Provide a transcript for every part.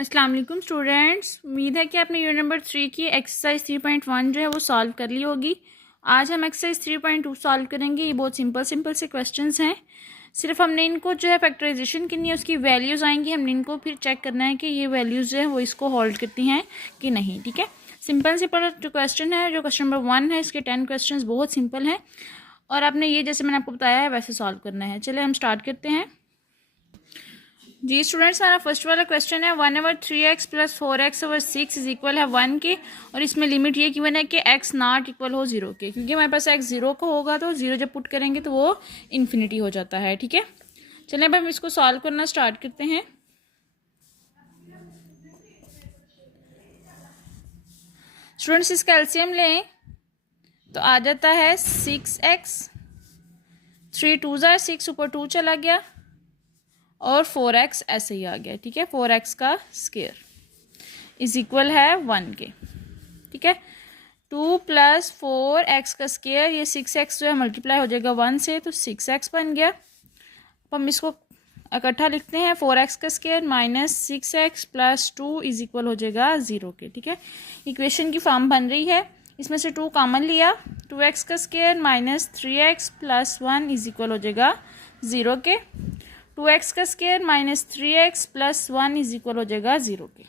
अस्सलाम वालेकुम स्टूडेंट्स, उम्मीद है कि आपने यूनिट नंबर 3 की एक्सरसाइज 3.1 जो है वो सॉल्व कर ली होगी। आज हम एक्सरसाइज 3.2 सॉल्व करेंगे। ये बहुत सिंपल से क्वेश्चंस हैं। सिर्फ हमने इनको जो है फैक्टराइजेशन करनी है, उसकी वैल्यूज़ आएंगी, हमने इनको फिर चेक करना है कि ये वैल्यूज़ जो है वो इसको होल्ड करती हैं कि नहीं। ठीक है, सिंपल जो क्वेश्चन है, जो क्वेश्चन नंबर 1 है, इसके 10 क्वेश्चन बहुत सिंपल हैं और आपने ये जैसे मैंने आपको बताया है वैसे सॉल्व करना है। चलिए हम स्टार्ट करते हैं। जी स्टूडेंट्स, हमारा फर्स्ट वाला क्वेश्चन है 1/3x + 4x/6 इज इक्वल है 1 के, और इसमें लिमिट ये गिवन है कि x नॉट इक्वल हो 0 के, क्योंकि हमारे पास x 0 को होगा तो 0 जब पुट करेंगे तो वो इन्फिनिटी हो जाता है। ठीक है, चलिए अब हम इसको सॉल्व करना स्टार्ट करते हैं। स्टूडेंट्स, इसका एलसीएम लें तो आ जाता है 6x, 3 2 6, ऊपर 2 चला गया और 4x ऐसे ही आ गया। ठीक है, 4x का स्क्वायर इज इक्वल है 1 के। ठीक है, 2 + 4x का स्क्वायर, ये 6x जो है मल्टीप्लाई हो जाएगा 1 से, तो 6x बन गया। अब हम इसको इकट्ठा लिखते हैं, 4x का स्क्वायर -6x + 2 इज इक्वल हो जाएगा 0 के। ठीक है, इक्वेशन की फॉर्म बन रही है। इसमें से 2 कॉमन लिया, 2x का स्क्वायर -3x + 1 इज इक्वल हो जाएगा 0 के। 2x का स्क्वायर -3x + 1 इज इक्वल हो जाएगा 0 के।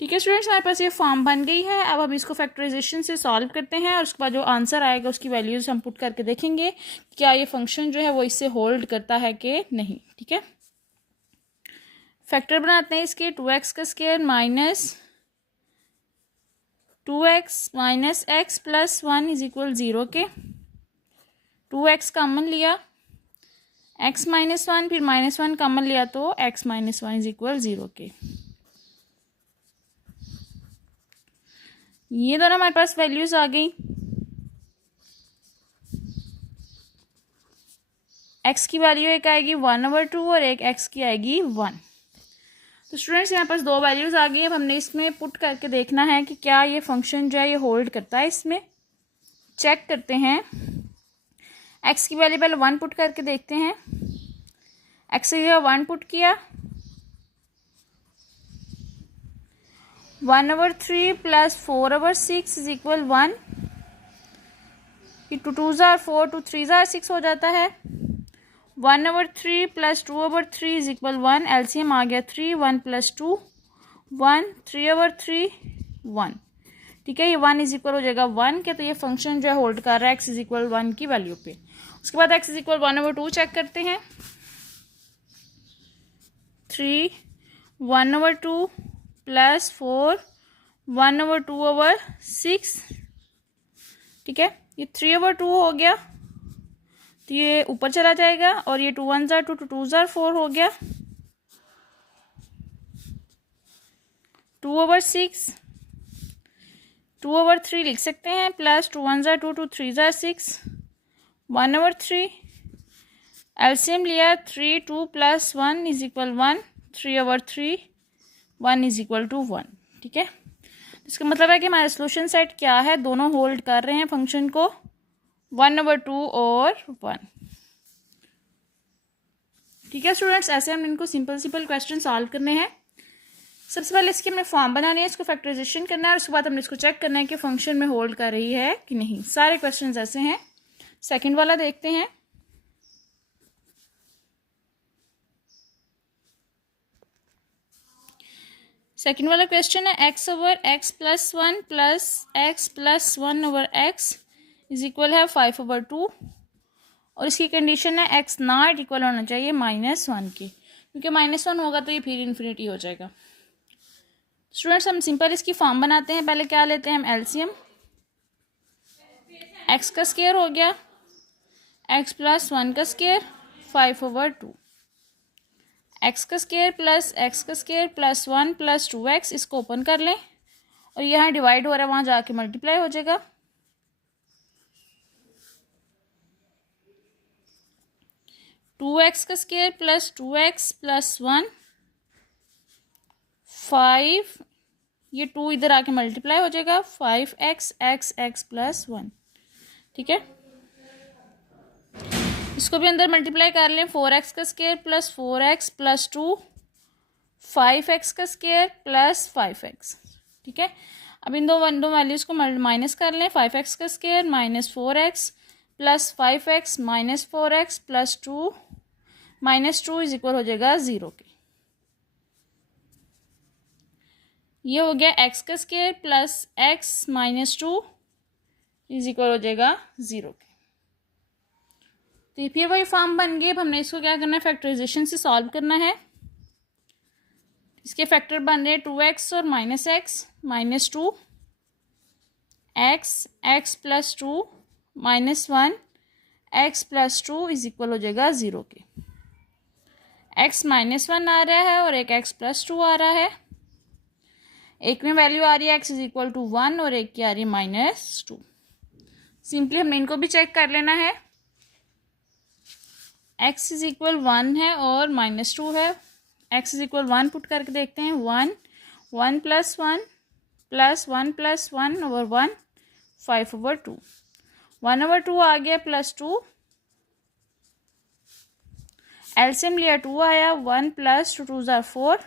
ठीक है स्टूडेंट्स, हमारे पास ये फॉर्म बन गई है। अब हम इसको फैक्टराइजेशन से सॉल्व करते हैं और उसके बाद जो आंसर आएगा उसकी वैल्यूज हम पुट करके देखेंगे क्या ये फंक्शन जो है वो इससे होल्ड करता है कि नहीं। ठीक है, फैक्टर बनाते हैं इसके। 2x का square -2x - x + 1 is equal 0 के। 2x कॉमन लिया, x - 1, फिर -1 कॉमन लिया तो x - 1 इज इक्वल 0 के। ये दोनों हमारे पास वैल्यूज आ गई। x की वैल्यू एक आएगी 1/2 और एक x की आएगी 1। तो स्टूडेंट्स, यहाँ पास दो वैल्यूज आ गई। अब हमने इसमें पुट करके देखना है कि क्या ये फंक्शन जो है ये होल्ड करता है। इसमें चेक करते हैं। x की वैल्यू पहले 1 पुट करके देखते हैं। x की जगह 1 पुट किया, 1/3 + 4/6 इज इक्वल 1। 2 2 4, 2 3 6 हो जाता है। 1/3 + 2/3 इज इक्वल 1। एलसीएम आ गया 3, 1 + 2 1, 3/3 1। ठीक है, ये 1 इज इक्वल हो जाएगा 1 के, तो ये फंक्शन जो है होल्ड कर रहा है x इज इक्वल 1 की वैल्यू पे। उसके बाद x इज इक्वल 1/2 चेक करते हैं। 3 1/2 + 4 1/2/6। ठीक है, ये 3/2 हो गया तो ये ऊपर चला जाएगा और ये 2 1 2, 2 2 4 हो गया। 2/6, 2/3 लिख सकते हैं, प्लस 2 1 2, 2 3 6, 1/3। एलसीएम लिया 3 2 + 1 is equal 1, 3/3 1 is equal to 1। ठीक है, इसका मतलब है कि हमारा सोल्यूशन सेट क्या है, दोनों होल्ड कर रहे हैं फंक्शन को, 1/2 और 1। ठीक है स्टूडेंट्स, ऐसे हम इनको सिंपल क्वेश्चन सॉल्व करने हैं। सबसे पहले इसकी हमने फॉर्म बनानी है, इसको फैक्टराइजेशन करना है और उसके बाद हमने इसको चेक करना है कि फंक्शन में होल्ड कर रही है कि नहीं। सारे क्वेश्चन ऐसे हैं। सेकंड वाला देखते हैं। सेकंड वाला क्वेश्चन है x/x + 1 + x + 1/x is equal है 5/2, और इसकी कंडीशन है x नॉट इक्वल होना चाहिए -1 के, क्योंकि -1 होगा तो ये फिर इन्फिनिटी हो जाएगा। स्टूडेंट्स, हम सिंपल इसकी फॉर्म बनाते हैं। पहले क्या लेते हैं हम, एलसीएम। x का स्क्वायर हो गया, x + 1 का स्क्वायर 5/2, x का स्क्वायर प्लस x का स्क्वायर + 1 + 2x, इसको ओपन कर लें और यहाँ डिवाइड हो रहा है, वहाँ जाके मल्टीप्लाई हो जाएगा। 2x का स्क्वायर + 2x + 1 5, ये 2 इधर आके मल्टीप्लाई हो जाएगा, 5x x + 1। ठीक है, इसको भी अंदर मल्टीप्लाई कर लें। 4x का स्क्वायर + 4x + 2 5x का स्क्वायर प्लस 5x, ठीक है। अब इन दो वैल्यूज़ को माइनस कर लें, 5x का square minus 4x plus 5x minus 4x plus 2 minus 2 is equal हो जाएगा 0 के। ये हो गया x का square plus x minus 2 is equal हो जाएगा 0 के। तो फिर वही फॉर्म बन गई। अब हमने इसको क्या करना है, फैक्टराइजेशन से सॉल्व करना है। इसके फैक्टर बन रहे हैं 2x और minus x, minus 2 x plus 2 minus 1 x plus 2 is equal हो जाएगा 0 के। x माइनस 1 आ रहा है और एक x प्लस 2 आ रहा है। एक में वैल्यू आ रही है x इज इक्वल टू 1 और एक की आ रही है माइनस 2। सिंपली हमें इनको भी चेक कर लेना है। x इज इक्वल 1 है और माइनस 2 है। x इज इक्वल 1 पुट करके देखते हैं, 1 plus 1 plus 1 plus 1 over 1 5 over 2, 1 over 2 आ गया प्लस 2, एलसीएम लिया 2 आया, 1 प्लस 2 2 4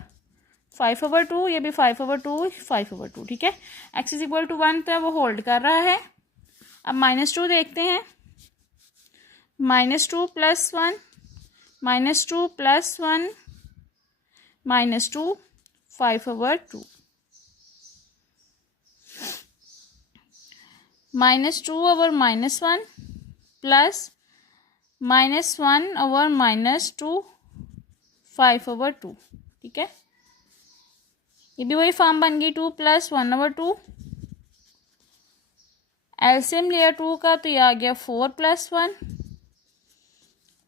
5 ओवर 2, ये भी 5 ओवर 2 5 ओवर 2, ठीक है। x इज इक्वल टू 1 तो वो होल्ड कर रहा है। अब माइनस 2 देखते हैं, minus 2 plus 1 minus 2 plus 1 minus 2 5 over 2, minus 2 over minus 1 plus minus 1 over minus 2 5 over 2, ठीक है। ये भी वही फॉर्म बन गई, 2 प्लस 1 ओवर 2, एलसीएम लिया 2 का तो ये आ गया 4 प्लस 1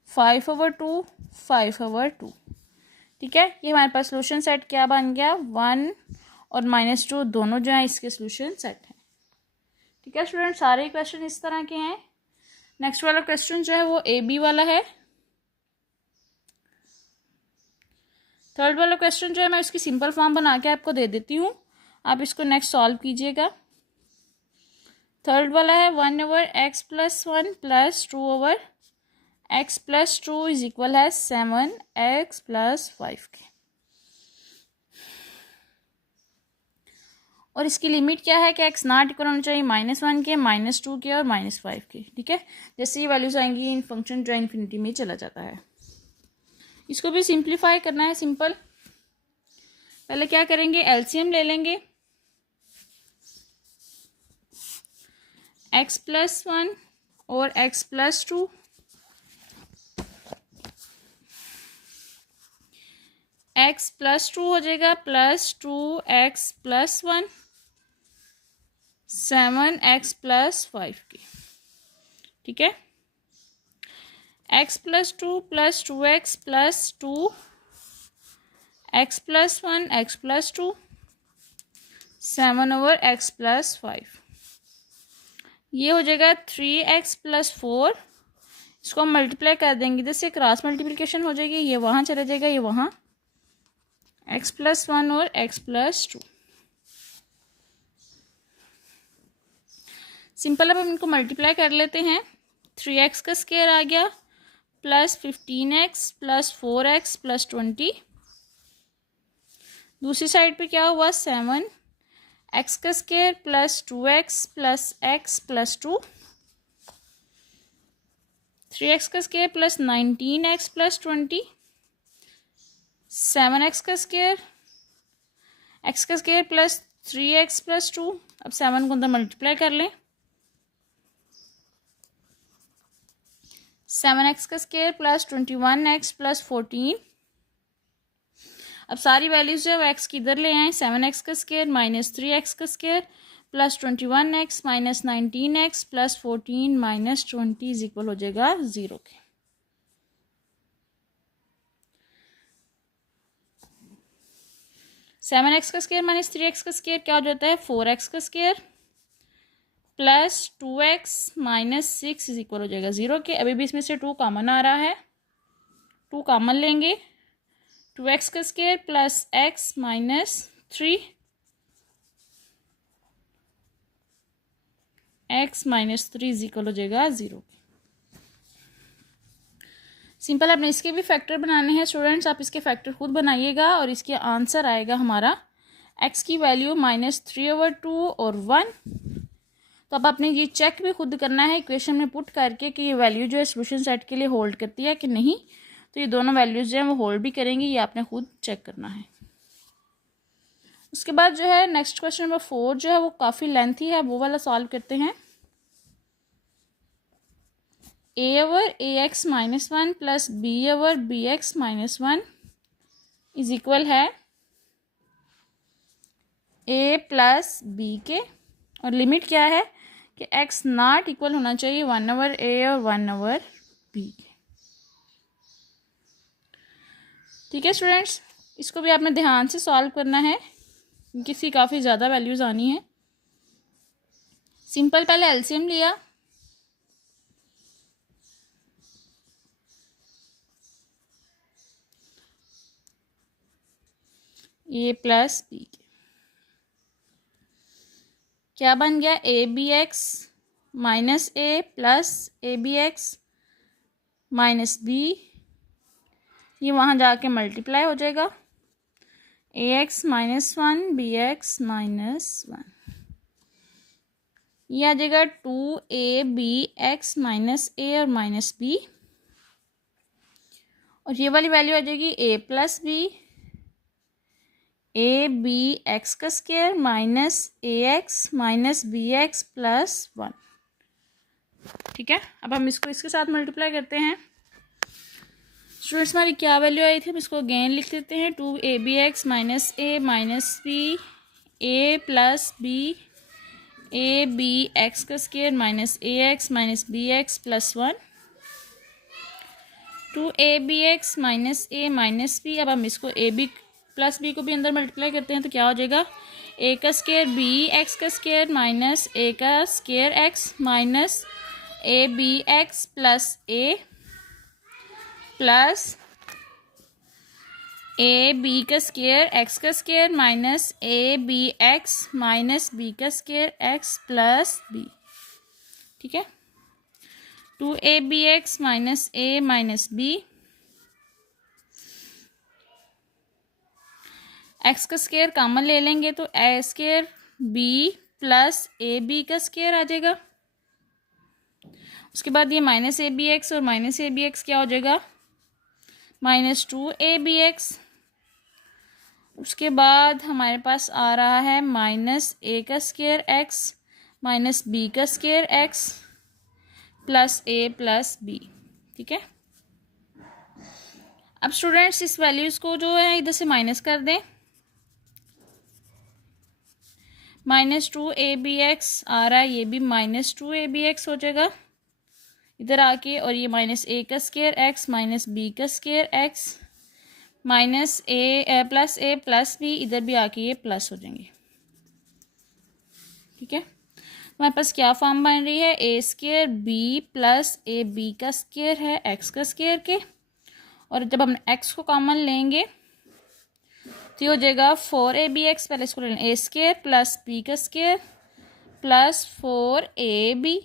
5 ओवर 2 5 ओवर 2, ठीक है। ये हमारे पास सोल्यूशन सेट क्या बन गया, 1 और माइनस 2 दोनों जो है इसके सोल्यूशन सेट हैं, ठीक है स्टूडेंट। सारे क्वेश्चन इस तरह के हैं। नेक्स्ट वाला क्वेश्चन जो है वो ए बी वाला है। थर्ड वाला क्वेश्चन जो है मैं इसकी सिंपल फॉर्म बना के आपको दे देती हूँ, आप इसको नेक्स्ट सॉल्व कीजिएगा। थर्ड वाला है 1 over x plus 1 plus 2 over x plus 2 is equal है 7 एक्स प्लस 5 के। और इसकी लिमिट क्या है कि एक्स नॉट इक्वल होना चाहिए -1 के, -2 के और -5 के, ठीक है। जैसे ये वैल्यूज आएंगी इन फंक्शन जो इन्फिनिटी में चला जाता है। इसको भी सिंप्लीफाई करना है सिंपल। पहले क्या करेंगे, एलसीएम ले लेंगे, एक्स प्लस 1 और एक्स प्लस 2, एक्स प्लस 2 हो जाएगा plus 2x plus 1 7x plus 5 के, ठीक है। x plus 2 plus 2x plus 2 x plus 1 x plus 2 7 over x plus 5, ये हो जाएगा 3x प्लस 4। इसको हम मल्टीप्लाई कर देंगे, जैसे क्रॉस मल्टीप्लिकेशन हो जाएगी, ये वहाँ चला जाएगा, ये वहाँ, x प्लस 1 और x प्लस 2। सिंपल अब हम इनको मल्टीप्लाई कर लेते हैं। 3x का स्क्वायर आ गया plus 15x plus 4x plus 20। दूसरी साइड पे क्या हुआ, 7 x का square plus 2x plus x plus 2, 3x का square plus 19x plus 20, 7x का स्क्वायर, x का स्क्वायर प्लस 3x प्लस 2। अब 7 को अंदर मल्टीप्लाई कर लें, 7x का स्क्वायर प्लस 21x प्लस 14। अब सारी वैल्यूज जो है x की इधर ले आए, 7x का स्क्वायर माइनस 3x का square plus 21x minus 19x plus 14 minus 20 is equal हो जाएगा 0 के। सेवन एक्स का स्क्वायर माइनस 3x का स्क्वायर क्या हो जाता है, 4x का square plus 2x minus 6 is equal हो जाएगा 0 के। अभी भी इसमें से 2 कॉमन आ रहा है, 2 कॉमन लेंगे, 2x का square plus x minus 3 x minus 3 is equal हो जाएगा 0 के। सिंपल आपने इसके भी फैक्टर बनाने हैं स्टूडेंट्स, आप इसके फैक्टर खुद बनाइएगा और इसके आंसर आएगा हमारा x की वैल्यू -3/2 और 1। तो अब आपने ये चेक भी खुद करना है इक्वेशन में पुट करके कि ये वैल्यू जो है सोल्यूशन सेट के लिए होल्ड करती है कि नहीं। तो ये दोनों वैल्यूज़ जो हैं वो होल्ड भी करेंगी, ये आपने खुद चेक करना है। उसके बाद जो है नेक्स्ट क्वेश्चन नंबर 4 जो है वो काफ़ी लेंथी है, वो वाला सॉल्व करते हैं। a/ax - 1 plus b/bx - 1 is equal है a प्लस b के, और लिमिट क्या है कि x नॉट इक्वल होना चाहिए 1/a और 1/b। ठीक है स्टूडेंट्स, इसको भी आपने ध्यान से सॉल्व करना है, किसी काफ़ी ज़्यादा वैल्यूज़ आनी है। सिंपल पहले एलसीएम लिया, a प्लस b के, क्या बन गया abx - a plus abx - b, ये वहाँ जाके मल्टीप्लाई हो जाएगा ax - 1 bx - 1, ये आ जाएगा 2abx - a और -b, और ये वाली वैल्यू आ जाएगी a प्लस b abx का स्क्वायर -ax - bx प्लस 1। ठीक है, अब हम इसको इसके साथ मल्टीप्लाई करते हैं। स्टूडेंट्स हमारी क्या वैल्यू आई थी, हम इसको अगेन लिख देते हैं। 2abx - a - b a plus b abx का square -ax - bx plus 1। 2abx - a - b, अब हम इसको ab प्लस b को भी अंदर मल्टीप्लाई करते हैं तो क्या हो जाएगा a का स्क्वायर bx का स्क्वायर माइनस a का square x minus abx plus a plus ab का स्क्वायर x का square minus abx minus b का स्क्वायर x प्लस b। ठीक है, 2abx - a - b, x का स्क्वायर कॉमन ले लेंगे तो a square b plus A B का स्क्वायर आ जाएगा। उसके बाद ये -abx और -abx क्या हो जाएगा -2abx। उसके बाद हमारे पास आ रहा है -a का स्क्वायर x माइनस b का square x plus a plus b। ठीक है, अब स्टूडेंट्स इस वैल्यूज़ को जो है इधर से माइनस कर दें। -2abx आ रहा है, ये भी -2abx हो जाएगा इधर आके, और ये -a का स्क्वायर x माइनस b का square x minus a plus b, इधर भी आके ये प्लस हो जाएंगे। ठीक है, हमारे पास क्या फॉर्म बन रही है, a square b plus A B का स्क्वायर है x का स्क्वायर के, और जब हम x को कॉमन लेंगे तो ये हो जाएगा 4abx, पहले इसको ले लें a स्क्वायर प्लस b का स्क्वायर प्लस 4ab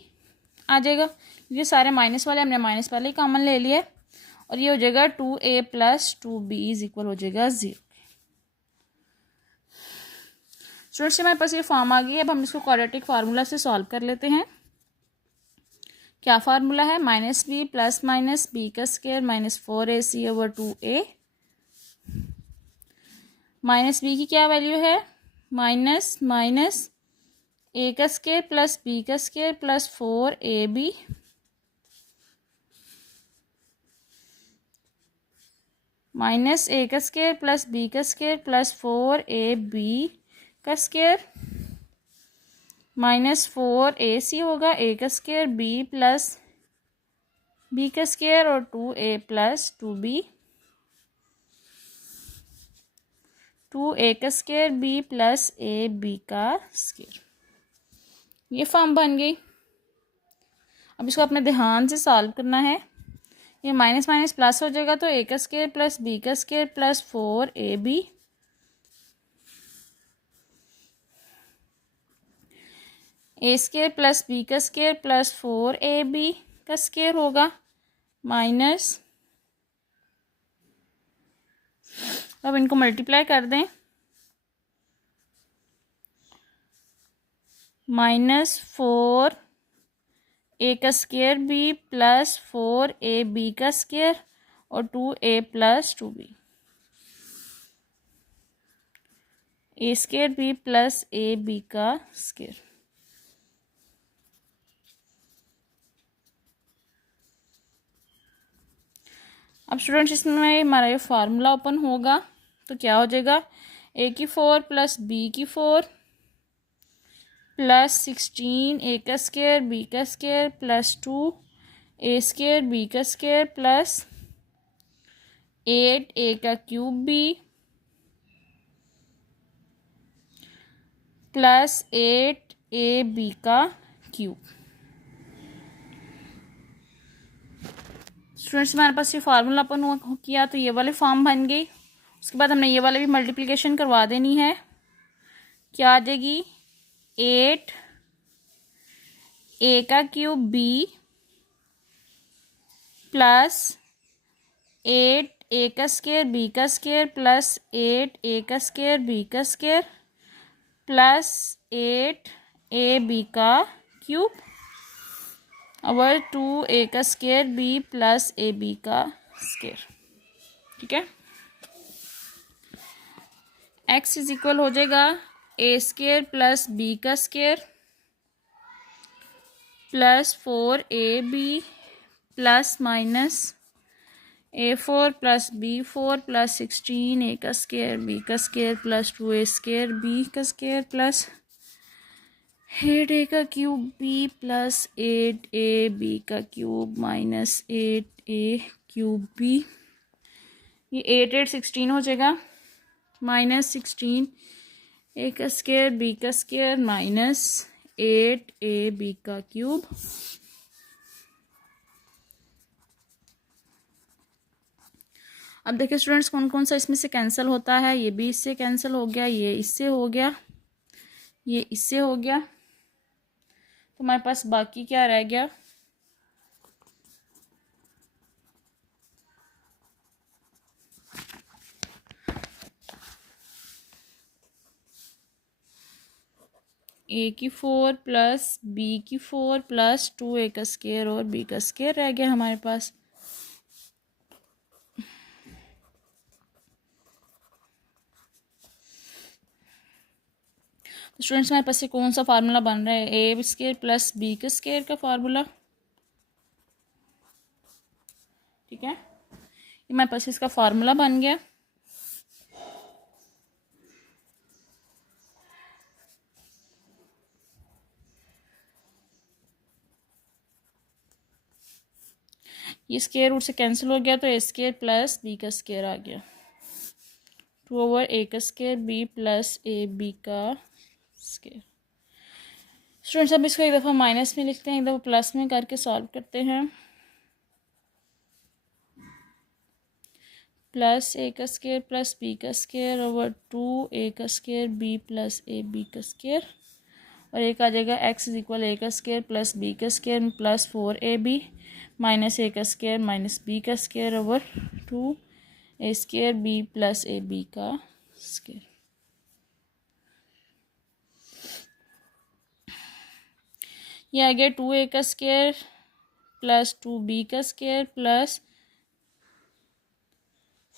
आ जाएगा, ये सारे माइनस वाले हमने माइनस पहले ही कॉमन ले लिया है, और ये हो जाएगा 2a plus 2b is equal हो जाएगा 0। स्टूडेंट्स हमारे पास ये फॉर्म आ गई है। अब हम इसको क्वाड्रेटिक फार्मूला से सॉल्व कर लेते हैं। क्या फार्मूला है, -b प्लस माइनस b का स्क्वायर -4ac/2a, माइनस b की क्या वैल्यू है माइनस a का स्क्वायर प्लस b का square plus 4ab minus a का स्क्वायर प्लस b का स्क्वायर प्लस 4ab का स्क्वायर -4ac होगा a का स्क्वायर b प्लस b का स्क्वायर और 2a प्लस 2b, 2a का स्क्वायर b प्लस ab का स्क्वायर, ये फॉर्म बन गई। अब इसको अपने ध्यान से सॉल्व करना है। ये माइनस माइनस प्लस हो जाएगा तो a का स्क्वायर प्लस b का square plus 4ab, a square plus b का स्क्वायर प्लस 4ab का स्क्वायर होगा माइनस अब इनको मल्टीप्लाई कर दें, -4 ए का square B plus 4 A B का स्क्वायर और 2a plus 2b, A square B plus A B का स्क्वायर। अब स्टूडेंट्स इसमें हमारा ये फार्मूला ओपन होगा तो क्या हो जाएगा, a की 4 प्लस b की 4 प्लस 16 ए का स्क्वायर बी का square plus 2 A square B का स्क्वायर प्लस 8 ए का cube B plus 8 A B का क्यूब। स्टूडेंट्स हमारे पास ये फार्मूला अपन हुआ किया तो ये वाले फॉर्म बन गई। उसके बाद हमने ये वाले भी मल्टीप्लिकेशन करवा देनी है। क्या आ जाएगी, 8 ए का क्यूब बी प्लस 8 ए का स्क्वायर बी का स्क्वायर प्लस 8 ए का स्क्वायर बी का स्क्वायर प्लस 8 ए बी का क्यूब और 2 ए का square B plus A B का स्क्वायर। ठीक है, x इज इक्वल हो जाएगा ए स्क्वायर प्लस बी का square plus 4ab plus minus a4 plus b4 plus 16 A का स्क्वायर बी का square plus 2a square B का स्क्वायर प्लस 8a का क्यूब बी प्लस 8ab का cube minus 8a cube B. ये 8 8 16 हो जाएगा, minus 16 A का square B का स्क्वायर माइनस 8ab का क्यूब। अब देखिए स्टूडेंट्स कौन कौन सा इसमें से कैंसिल होता है। ये भी इससे कैंसिल हो गया, ये इससे हो गया, ये इससे हो गया, तो हमारे पास बाकी क्या रह गया, a की 4 प्लस b की 4 प्लस 2a का स्क्वायर और b का स्क्वायर रह गया हमारे पास। तो स्टूडेंट्स हमारे पास से कौन सा फार्मूला बन रहा है, ए स्क्वायर प्लस बी के स्क्वायर का फार्मूला। ठीक है, ये हमारे पास इसका फार्मूला बन गया। ये स्क्वायर रूट से कैंसिल हो गया तो ए स्क्वायर प्लस बी का स्क्वायर आ गया, 2/a का square B plus A B का स्क्वायर। स्टूडेंट्स अब इसको एक दफ़ा माइनस में लिखते हैं, एक दफ़ा प्लस में करके सॉल्व करते हैं। प्लस ए का स्क्वायर प्लस बी का स्क्वायर ओवर 2a का square B plus A B का स्क्वायर और एक आ जाएगा x इज इक्वल ए का स्क्वायर प्लस बी का square plus 4ab minus A का स्क्वायर माइनस बी का square over 2a square B plus A B का स्क्वायर। ये आ गया 2a का स्क्वायर प्लस 2b का स्क्वायर प्लस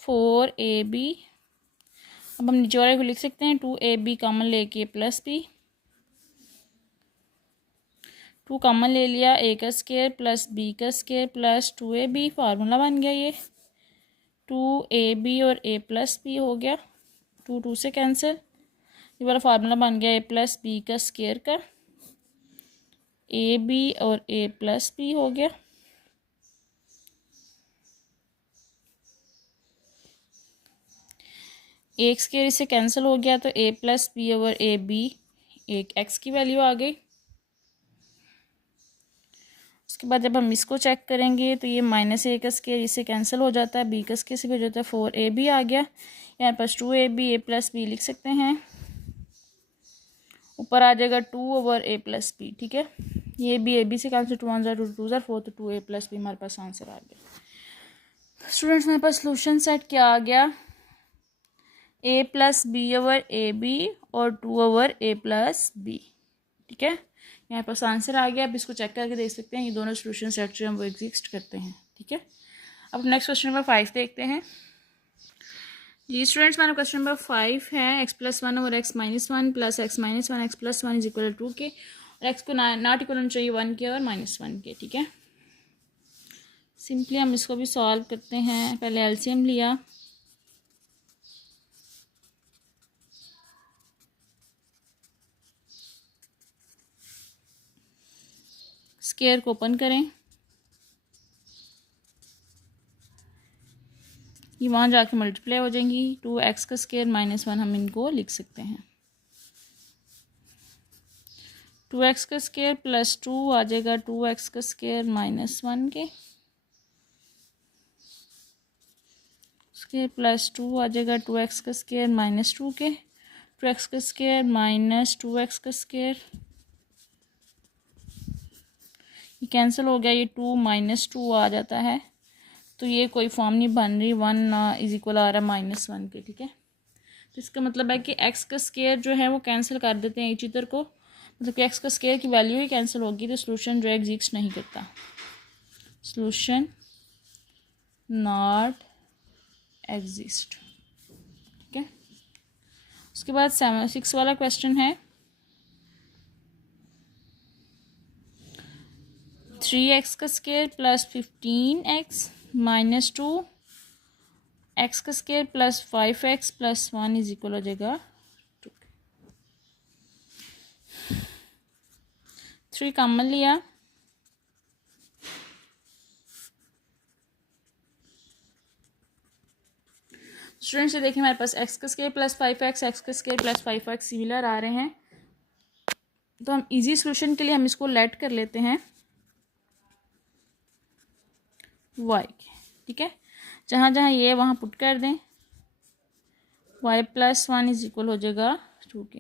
4ab। अब हम नीचे वाले को लिख सकते हैं 2ab कॉमन लेके प्लस b, 2 कॉमन ले लिया, a का स्क्वायर प्लस b का स्क्वायर प्लस 2ab, फार्मूला बन गया ये 2ab और a प्लस b हो गया, 2 2 से कैंसिल, ये वाला फार्मूला बन गया a प्लस b का स्क्वायर का, ab और a प्लस b हो गया। एक स्क्वायर इससे कैंसिल हो गया तो a plus B over A B, एक x की वैल्यू आ गई। उसके बाद जब हम इसको चेक करेंगे तो ये माइनस ए का स्क्वायर इससे कैंसिल हो जाता है, बी का स्क्वायर से भी हो जाता है, 4ab आ गया। यहाँ पास 2ab a प्लस बी लिख सकते हैं, ऊपर आ जाएगा 2 ओवर a प्लस बी। ठीक है, ये भी ab से कैंसिल, 2 1 2 2 4 तो 2a प्लस बी हमारे पास आंसर आ गया। स्टूडेंट्स मेरे पास सोल्यूशन सेट क्या आ गया, A plus B over A B और 2 ओवर ए प्लस बी। ठीक है, यहाँ पास आंसर आ गया। अब इसको चेक करके देख सकते हैं ये दोनों सोल्यूशन सेट जो हम वो एग्जिस्ट करते हैं। ठीक है, अब नेक्स्ट क्वेश्चन नंबर 5 देखते हैं। जी स्टूडेंट्स, हमारा क्वेश्चन नंबर 5 है x+1 over x-1 plus x-1 x+1 is equal to 2 के, और x को नॉट इक्वल होना चाहिए 1 के और -1 के। ठीक है, सिंपली हम इसको भी सॉल्व करते हैं। पहले एलसीएम लिया, स्क्वायर को ओपन करें, ये वहाँ जाके मल्टीप्लाई हो जाएंगी। 2x का स्क्वायर -1 हम इनको लिख सकते हैं। 2x का स्क्वायर प्लस 2 आ जाएगा 2x का स्क्वायर -1 के, स्क्वायर प्लस 2 आ जाएगा 2x का स्क्वायर -2 के, 2x का स्क्वायर माइनस 2x का स्क्वायर, ये कैंसिल हो गया, ये 2 - 2 आ जाता है, तो ये कोई फॉर्म नहीं बन रही, 1 इज इक्वल आ रहा है -1 के। ठीक है, तो इसका मतलब है कि x का स्क्वायर जो है वो कैंसिल कर देते हैं इधर को, मतलब कि x का स्क्वायर की वैल्यू ही कैंसिल होगी, तो सोल्यूशन जो एग्जिस्ट नहीं करता, सोल्यूशन नॉट एग्जिस्ट। ठीक है, उसके बाद 6 वाला क्वेश्चन है 3x का square plus 15x minus 2 x का square plus 5x plus 1 is equal हो जाएगा 2। 3 कॉमन लिया, स्टूडेंट्स से देखिए हमारे पास x का स्क्वायर प्लस 5x x का स्क्वायर प्लस 5x सिमिलर आ रहे हैं, तो हम इजी सॉल्यूशन के लिए हम इसको लेट कर लेते हैं y के। ठीक है, जहाँ जहाँ ये वहाँ पुट कर दें, y प्लस 1 इज इक्वल हो जाएगा 2 के।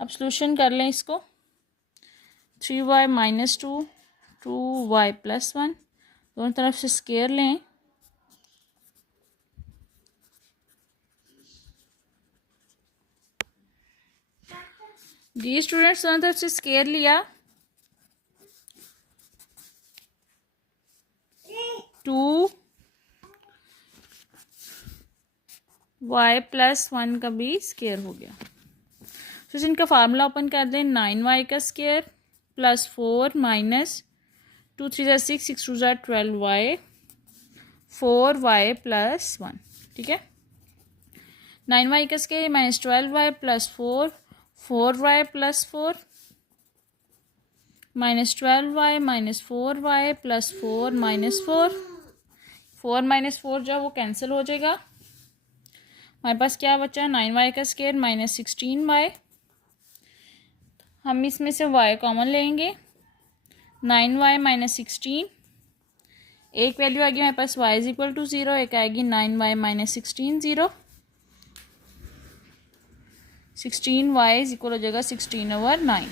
अब सॉल्यूशन कर लें इसको, 3y - 2 2y प्लस 1, दोनों तरफ से स्क्वायर लें, जी स्टूडेंट्स दोनों तरफ से स्क्वायर लिया, 2y प्लस 1 का भी स्क्वायर हो गया। तो इनका फार्मूला ओपन कर दें, 9y का square plus 4 minus 2 3 = 6 6 2 = 12y 4y plus 1। ठीक है, 9y का square minus 12y plus 4 4y plus 4 minus 12y minus 4y plus 4 minus 4 4 minus 4 जो है वो कैंसिल हो जाएगा, हमारे पास क्या बचा, 9y का स्क्वायर माइनस 16y, हम इसमें से y कॉमन लेंगे, 9y माइनस 16, एक वैल्यू आएगी हमारे पास y इज इक्वल टू 0, एक आएगी 9y minus 16 0, 16y is equal हो जाएगा 16/9।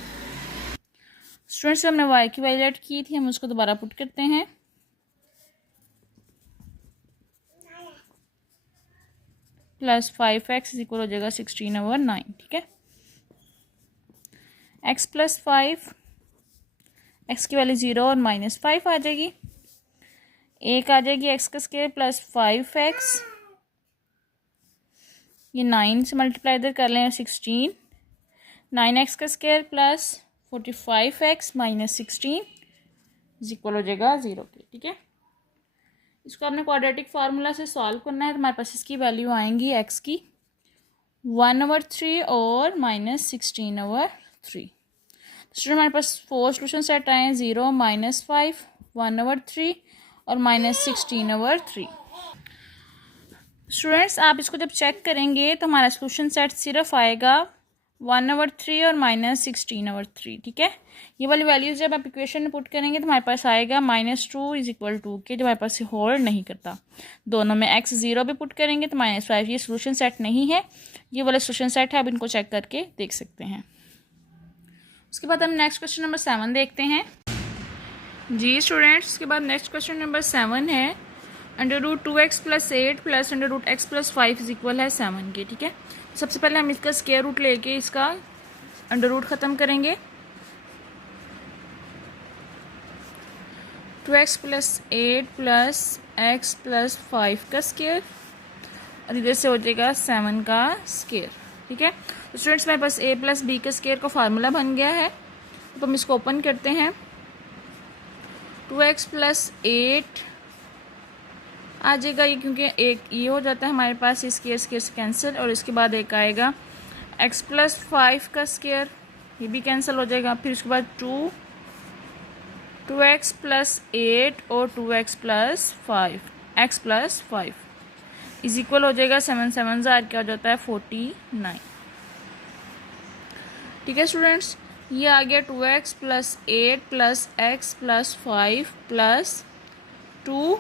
स्टूडेंट्स हमने y की वैल्यू ऐड की थी, हम उसको दोबारा पुट करते हैं, प्लस 5x इज इक्वल हो जाएगा 16/9। ठीक है, x प्लस 5, x की वैल्यू 0 और -5 आ जाएगी, एक आ जाएगी x का स्क्वायर प्लस 5x, ये 9 से मल्टीप्लाई इधर कर लें 16, 9x का square plus 45x minus 16 is equal हो जाएगा 0 के। ठीक है, इसको आपने क्वाड्रेटिक फार्मूला से सॉल्व करना है, तो हमारे पास इसकी वैल्यू आएंगी x की 1/3 और -16/3। स्टूडेंट हमारे पास 4 सोल्यूशन सेट आए हैं, 0 -5 1/3 और -16/3। स्टूडेंट्स आप इसको जब चेक करेंगे तो हमारा सोल्यूशन सेट सिर्फ आएगा 1/3 और -16/3। ठीक है, ये वाली वैल्यूज जब आप इक्वेशन में पुट करेंगे तो हमारे पास आएगा -2 इज इक्वल टू के, जो हमारे पास होल्ड नहीं करता। दोनों में x 0 भी पुट करेंगे तो -5, ये सोल्यूशन सेट नहीं है, ये वाला सोल्यूशन सेट है, आप इनको चेक करके देख सकते हैं। उसके बाद हम नेक्स्ट क्वेश्चन नंबर 7 देखते हैं। जी स्टूडेंट्स, उसके बाद नेक्स्ट क्वेश्चन नंबर 7 है under root 2x plus 8 plus under root x plus 5 is equal है 7 के। ठीक है, सबसे पहले हम इसका स्क्वायर रूट लेके इसका अंडर रूट ख़त्म करेंगे। 2x plus 8 plus x plus 5 का स्क्वायर और इधर से हो जाएगा 7 का स्क्वायर। ठीक है, तो स्टूडेंट्स मेरे पास a प्लस बी का स्क्वायर का फार्मूला बन गया है। तो हम इसको ओपन करते हैं। 2x प्लस 8 आ जाएगा ये, क्योंकि एक ये हो जाता है हमारे पास, इस स्क्वायर से कैंसिल, और इसके बाद एक आएगा x प्लस 5 का स्क्वायर, ये भी कैंसिल हो जाएगा। फिर उसके बाद 2x प्लस 8 और 2x plus 5 x plus 5 is equal हो जाएगा 7 7 ज़ार क्या हो जाता है 49। ठीक है स्टूडेंट्स, ये आ गया 2x plus 8 plus x plus 5 plus 2।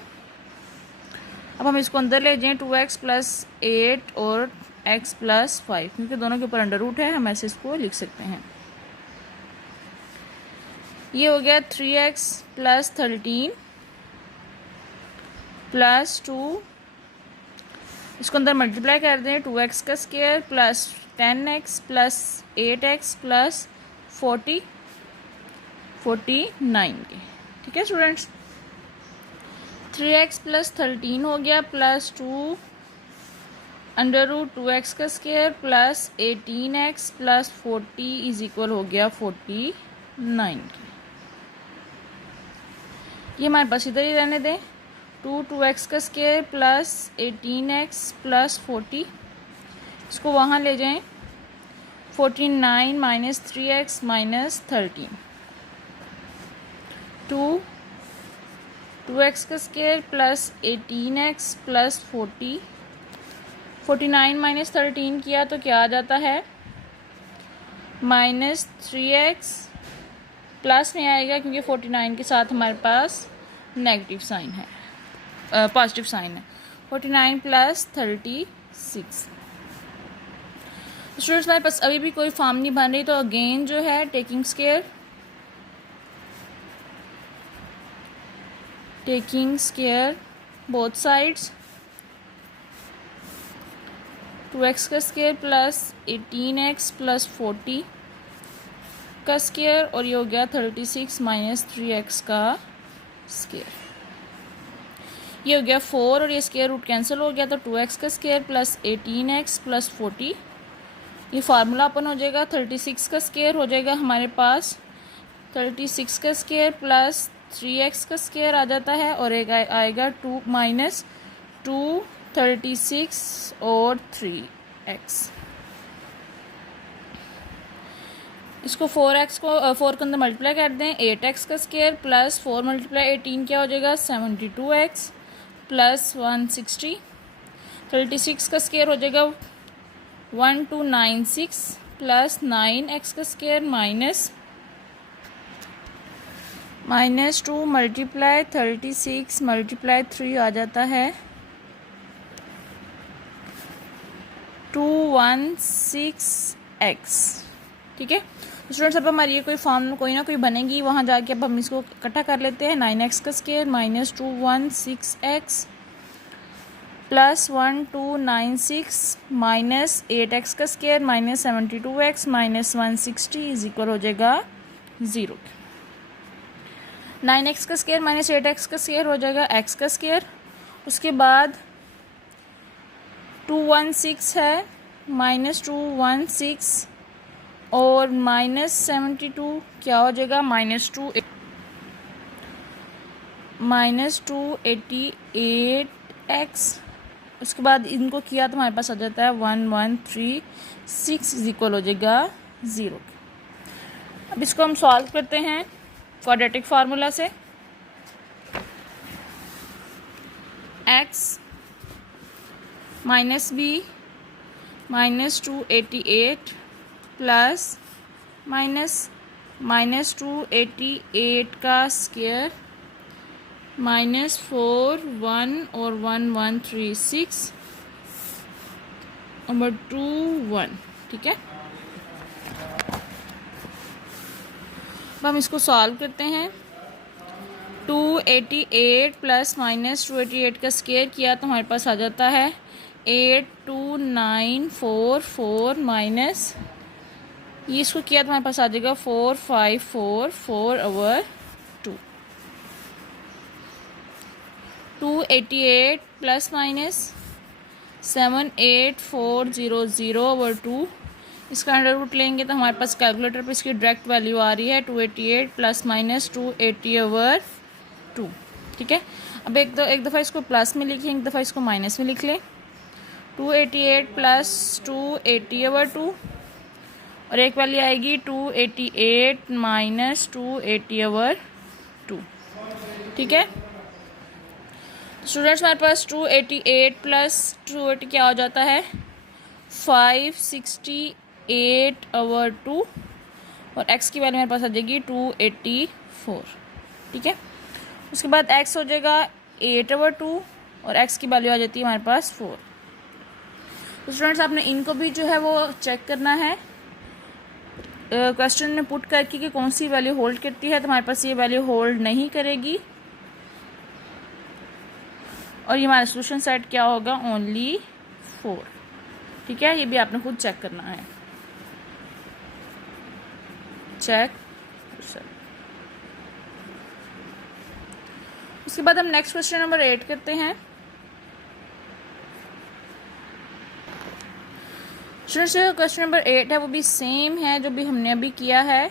अब हम इसको अंदर ले जाएं, 2x प्लस 8 और x प्लस 5, क्योंकि दोनों के ऊपर अंडर रूट है, हम ऐसे इसको लिख सकते हैं। ये हो गया 3x प्लस 13 प्लस 2, इसको अंदर मल्टीप्लाई कर दें, 2x का square plus 10x plus 8x plus 49 के। ठीक है स्टूडेंट्स, 3x प्लस 13 हो गया प्लस 2 अंडर रूट 2x का square plus 18x plus 40 is equal हो गया 49 के। ये हमारे पास इधर ही रहने दें। 2x का स्क्वायर प्लस 18x प्लस 40, इसको वहाँ ले जाएं। 49 माइनस 3x माइनस 13, 2x का square plus 18x plus 40, 49 minus 13 किया तो क्या आ जाता है माइनस 3x, प्लस में आएगा क्योंकि 49 के साथ हमारे पास नेगेटिव साइन है, पॉजिटिव साइन है। 49 प्लस 36। स्टूडेंट्स हमारे पास अभी भी कोई फॉर्म नहीं बन रही, तो अगेन जो है taking square both sides, 2x का स्क्वायर प्लस 18x प्लस 40 का स्क्वायर, और ये हो गया 36 माइनस 3x का स्क्वायर। ये हो गया 4 और ये स्क्वायर रूट कैंसिल हो गया, तो 2x का स्क्वायर प्लस 18x प्लस 40, ये फार्मूला अपन हो जाएगा। 36 का स्क्वायर हो जाएगा हमारे पास 36 का स्क्वायर प्लस 3x का स्क्वायर आ जाता है, और एक आएगा 2 माइनस 2 36 और 3x। इसको 4x को 4 के अंदर मल्टीप्लाई कर दें, 8x का स्क्वायर प्लस 4 मल्टीप्लाई 18 क्या हो जाएगा 72x प्लस 160। 36 का स्क्वायर हो जाएगा 1296 प्लस 9x का स्क्वायर माइनस 2 मल्टीप्लाई 36 मल्टीप्लाई 3 आ जाता है 216x। ठीक है स्टूडेंट्स, अब हमारी ये कोई फॉर्म कोई ना कोई बनेगी, वहाँ जाके अब हम इसको इकट्ठा कर लेते हैं। 9x का square minus 216x plus 1296 minus 8x का square minus 72x minus 160 is equal हो जाएगा 0। 9x का स्क्वायर माइनस 8x का स्क्वायर हो जाएगा x का स्क्वायर, उसके बाद 216 है माइनस 216 और माइनस 72 क्या हो जाएगा माइनस 288x। उसके बाद इनको किया तो हमारे पास आ जाता है 1136 इज इक्वल हो जाएगा 0। अब इसको हम सॉल्व करते हैं क्वाड्रेटिक फार्मूला से। x minus b minus 288 plus minus 288 का स्क्वायर माइनस 4 1 और 1136 नंबर 2 1। ठीक है, अब हम इसको सॉल्व करते हैं। 288 प्लस माइनस 288 का स्केयर किया तो हमारे पास आ जाता है 82944 माइनस ये इसको किया तो हमारे पास आ जाएगा 4544/2। 288 प्लस माइनस 78400/2 इसका अंडर रूट लेंगे तो हमारे पास कैलकुलेटर पे इसकी डायरेक्ट वैल्यू आ रही है 288 प्लस माइनस 280/2। ठीक है, अब एक दफ़ा इसको प्लस में लिखें, एक दफ़ा इसको माइनस में लिख लें। 288 प्लस 280/2 और एक वैल्यू आएगी 288 माइनस 280/2। ठीक है स्टूडेंट्स, हमारे पास 288 प्लस 280 क्या हो जाता है 568/2 और x की वैल्यू मेरे पास आ जाएगी 284। ठीक है, उसके बाद x हो जाएगा 8/2 और x की वैल्यू आ जाती है हमारे पास 4। तो स्टूडेंट्स आपने इनको भी जो है वो चेक करना है क्वेश्चन में पुट करके कि कौन सी वैल्यू होल्ड करती है। तो हमारे पास ये वैल्यू होल्ड नहीं करेगी और ये हमारा सोल्यूशन सेट क्या होगा ओनली 4। ठीक है, ये भी आपने खुद चेक करना है। चेक उसके बाद हम नेक्स्ट क्वेश्चन नंबर 8 करते हैं। क्वेश्चन नंबर 8 है वो भी सेम है जो भी हमने अभी किया है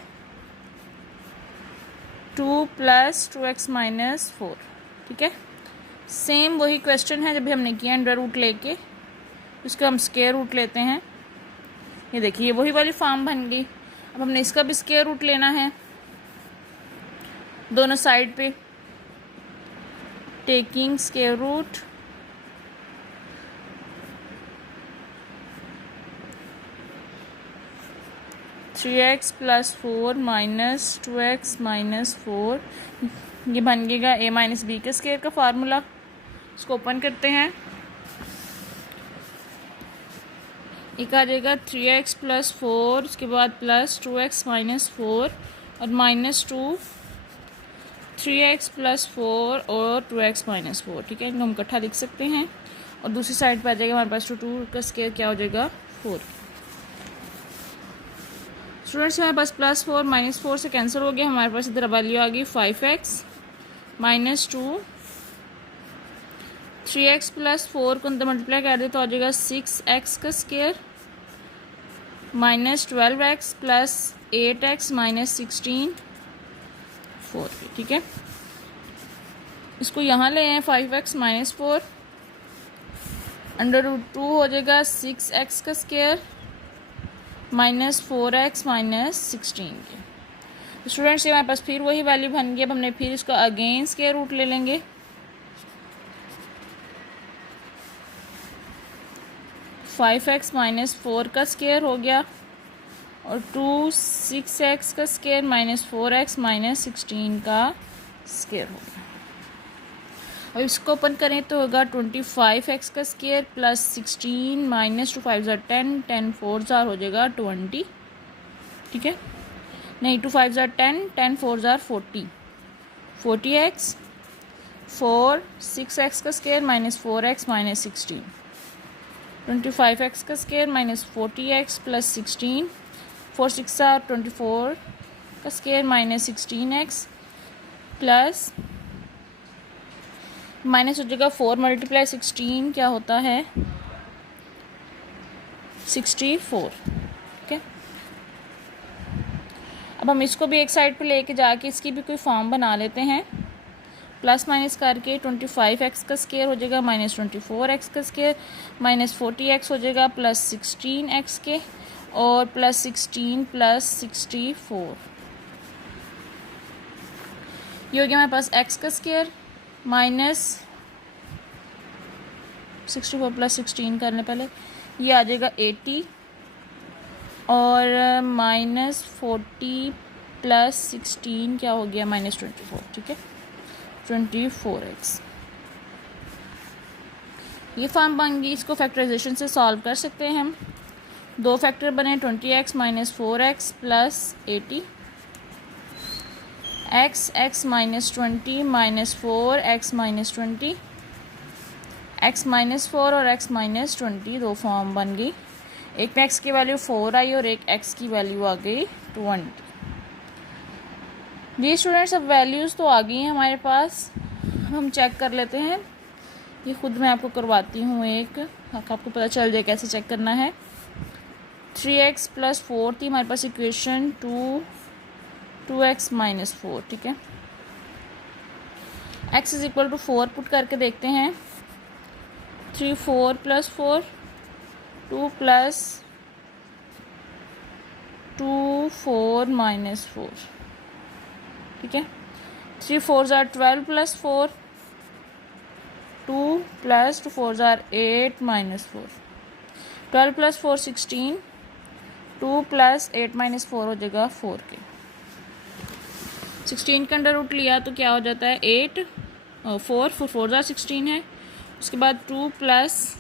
2 + 2x - 4। ठीक है, सेम वही क्वेश्चन है जब भी हमने किया अंडर रूट लेके उसका हम स्क्वायर रूट लेते हैं। ये देखिए वही वाली फॉर्म बन गई। अब हमने इसका भी स्क्वायर रूट लेना है दोनों साइड पे, taking square root (3x + 4 - 2x - 4) ये बन गएगा a - b के स्क्वायर का फार्मूला। इसको ओपन करते हैं, एक आ जाएगा 3x + 4 उसके बाद प्लस 2x - 4 और -2 3x + 4 और 2x - 4। ठीक है, इनको हम इकट्ठा लिख सकते हैं और दूसरी साइड पे आ जाएगा हमारे पास 2 का स्क्वायर क्या हो जाएगा 4। स्टूडेंट्स हमारे पास +4 -4 से कैंसिल हो गया, हमारे पास इधर वैल्यू आ गई 5x -2 3x + 4 को अंदर मल्टीप्लाई कर दे तो आ जाएगा 6x का स्क्वायर -12x + 8x - 16 4। ठीक है, इसको यहाँ ले आए 5x - 4 √2 हो जाएगा 6x का स्क्वायर -4x - 16 के। स्टूडेंट्स ये हमारे पास फिर वही वैल्यू बन गई। अब हमने फिर इसका अगेन स्क्वायर रूट ले लेंगे। 5x - 4 का स्क्वायर हो गया और 6x का स्क्वायर -4x - 16 का स्क्वायर हो गया। अब इसको ओपन करें तो होगा 25x का स्क्वायर प्लस 16 -2 5 = 10 10 4 हो जाएगा 20। ठीक है, नहीं 2 5 = 10 10 4 = 40 40x 4 6x का स्क्वायर -4x - 16 25x का स्क्वायर -40x प्लस 16 4 6 = 24 का स्क्वायर -16x प्लस माइनस हो जाएगा 4 × 16 क्या होता है 64। ठीक है, अब हम इसको भी एक साइड पे लेके जाके इसकी भी कोई फॉर्म बना लेते हैं। प्लस माइनस करके 25x का स्क्वायर हो जाएगा -24x का स्क्वायर -40x हो जाएगा प्लस 16x के और प्लस 16 प्लस 64 ये हो गया हमारे पास x का स्क्वायर -64 प्लस 16 करने पहले ये आ जाएगा 80 और -40 प्लस 16 क्या हो गया -24। ठीक है, 24x ये फॉर्म बन गई। इसको फैक्टराइजेशन से सॉल्व कर सकते हैं हम। 2 फैक्टर बने 20x - 4x plus 80 x minus 20 minus 4 x minus 20, x minus 4 और एक्स माइनस 20 दो फॉर्म बन गई। एक में एक्स की वैल्यू 4 आई और एक एक्स की वैल्यू आ गई 20। जी स्टूडेंट्स, अब वैल्यूज़ तो आ गई हैं हमारे पास, हम चेक कर लेते हैं। ये खुद मैं आपको करवाती हूँ, एक आपको पता चल जाए कैसे चेक करना है। 3x + 4 थी हमारे पास इक्वेशन, 2x माइनस 4, ठीक है। x = 4 पुट करके देखते हैं। 3 4 + 4 2 + 2 4 माइनस 4, ठीक है। 3 4 = 12 + 4 2 + 2 4 = 8 माइनस 4, 12 + 4 16, 2 + 8 माइनस 4 हो जाएगा 4 के। 16 का अंडर रूट लिया तो क्या हो जाता है 8, 4 4 = 16 है। उसके बाद 2 +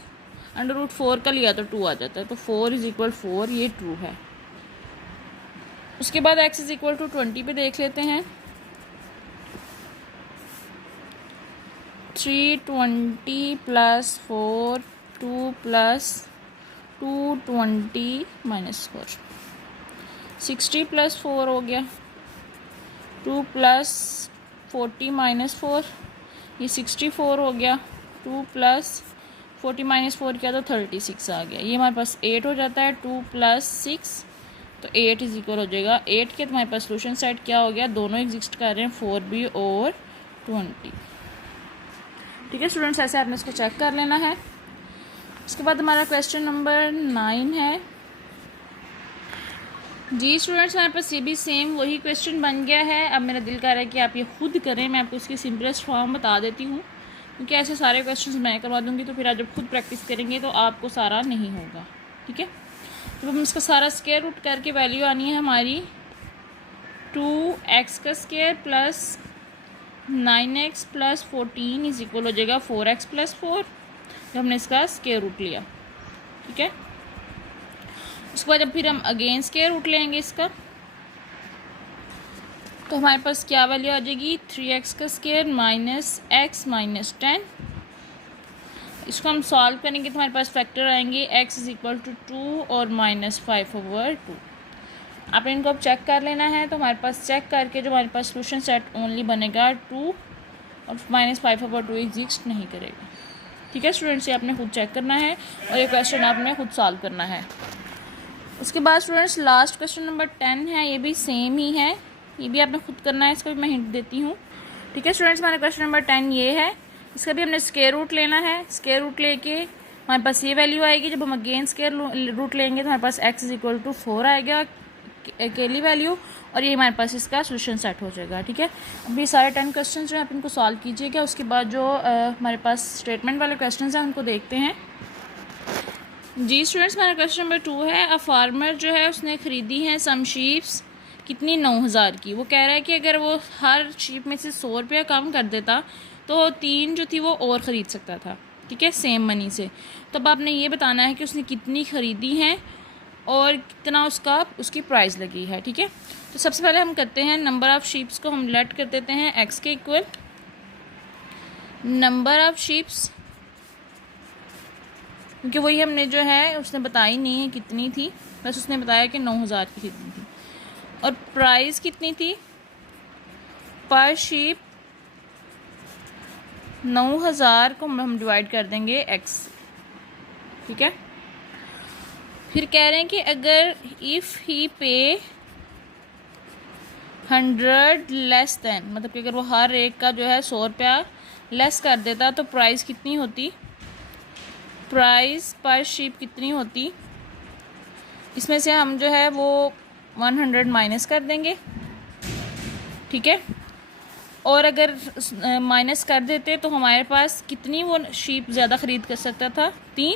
अंडर रूट 4 का लिया तो 2 आ जाता है, तो 4 = 4, ये ट्रू है। उसके बाद x = 20 पे देख लेते हैं। 320 + 4 2 + 220 माइनस 4, 60 + 4 हो गया। 2 + 40 माइनस 4, ये 64 हो गया। 2 + 40 माइनस 4 किया तो 36 आ गया। ये हमारे पास 8 हो जाता है। 2 + 6 तो 8 = हो जाएगा 8 के। तो हमारे पास सोल्यूशन सेट क्या हो गया, दोनों एग्जिस्ट कर रहे हैं, 4b और 20, ठीक है स्टूडेंट्स। ऐसे आपने इसको चेक कर लेना है। उसके बाद हमारा क्वेश्चन नंबर 9 है। जी स्टूडेंट्स, हमारे पास ये भी सेम वही क्वेश्चन बन गया है। अब मेरा दिल कर रहा है कि आप ये खुद करें। मैं आपको इसकी सिंपलेस्ट फॉर्म बता देती हूँ, क्योंकि ऐसे सारे क्वेश्चंस मैं करवा दूँगी तो फिर आप जब खुद प्रैक्टिस करेंगे तो आपको सारा नहीं होगा, ठीक है। तो हम इसका सारा स्क्वायर रूट करके वैल्यू आनी है हमारी 2x² + 9x + 14 = हो जाएगा 4x + 4, जब हमने इसका स्क्वायर रूट लिया, ठीक है। उसके बाद जब फिर हम अगेन स्क्वायर रूट लेंगे इसका, तो हमारे पास क्या वैल्यू आ जाएगी, 3x² - x - 10। इसको हम सॉल्व करेंगे तो हमारे पास फैक्टर आएंगे x = 2 और -5/2। आपने इनको अब चेक कर लेना है। तो हमारे पास चेक करके जो हमारे पास सोल्यूशन सेट ओनली बनेगा 2 और -5/2 एग्जिस्ट नहीं करेगा, ठीक है स्टूडेंट्स। ये आपने खुद चेक करना है और ये क्वेश्चन आपने खुद सॉल्व करना है। उसके बाद स्टूडेंट्स लास्ट क्वेश्चन नंबर 10 है। ये भी सेम ही है, ये भी आपने खुद करना है। इसका भी मैं हिंट देती हूँ, ठीक है स्टूडेंट्स। हमारा क्वेश्चन नंबर 10 ये है। इसका भी हमने स्क्वायर रूट लेना है। स्क्वायर रूट लेके हमारे पास ये वैल्यू आएगी। जब हम अगेन स्क्वायर रूट लेंगे तो हमारे पास x = 4 आएगा अकेली वैल्यू, और ये हमारे पास इसका सोल्यूशन सेट हो जाएगा, ठीक है। अभी सारे 10 क्वेश्चन जो है आप इनको सॉल्व कीजिएगा। उसके बाद जो हमारे पास स्टेटमेंट वाले क्वेश्चन हैं उनको देखते हैं। जी स्टूडेंट्स, हमारा क्वेश्चन नंबर 2 है। अ फार्मर जो है उसने ख़रीदी है सम शीप्स, कितनी, 9000 की। वो कह रहा है कि अगर वो हर शीप में से 100 रुपया कम कर देता तो 3 जो थी वो और ख़रीद सकता था, ठीक है, सेम मनी से। तब आपने ये बताना है कि उसने कितनी ख़रीदी हैं और कितना उसकी प्राइस लगी है, ठीक है। तो सबसे पहले हम करते हैं नंबर ऑफ़ शीप्स को हम लेट कर देते हैं x के इक्वल नंबर ऑफ़ शीप्स, क्योंकि वही हमने जो है उसने बताई नहीं है कितनी थी, बस उसने बताया कि 9000 की कितनी थी। और प्राइस कितनी थी पर शीप, 9000 को हम डिवाइड कर देंगे x, ठीक है। फिर कह रहे हैं कि अगर इफ़ ही पे 100 लेस देन, मतलब कि अगर वो हर एक का जो है 100 रुपया लेस कर देता तो प्राइस कितनी होती, प्राइस पर शीप कितनी होती। इसमें से हम जो है वो 100 माइनस कर देंगे, ठीक है। और अगर माइनस कर देते तो हमारे पास कितनी वो शीप ज़्यादा ख़रीद कर सकता था, 3।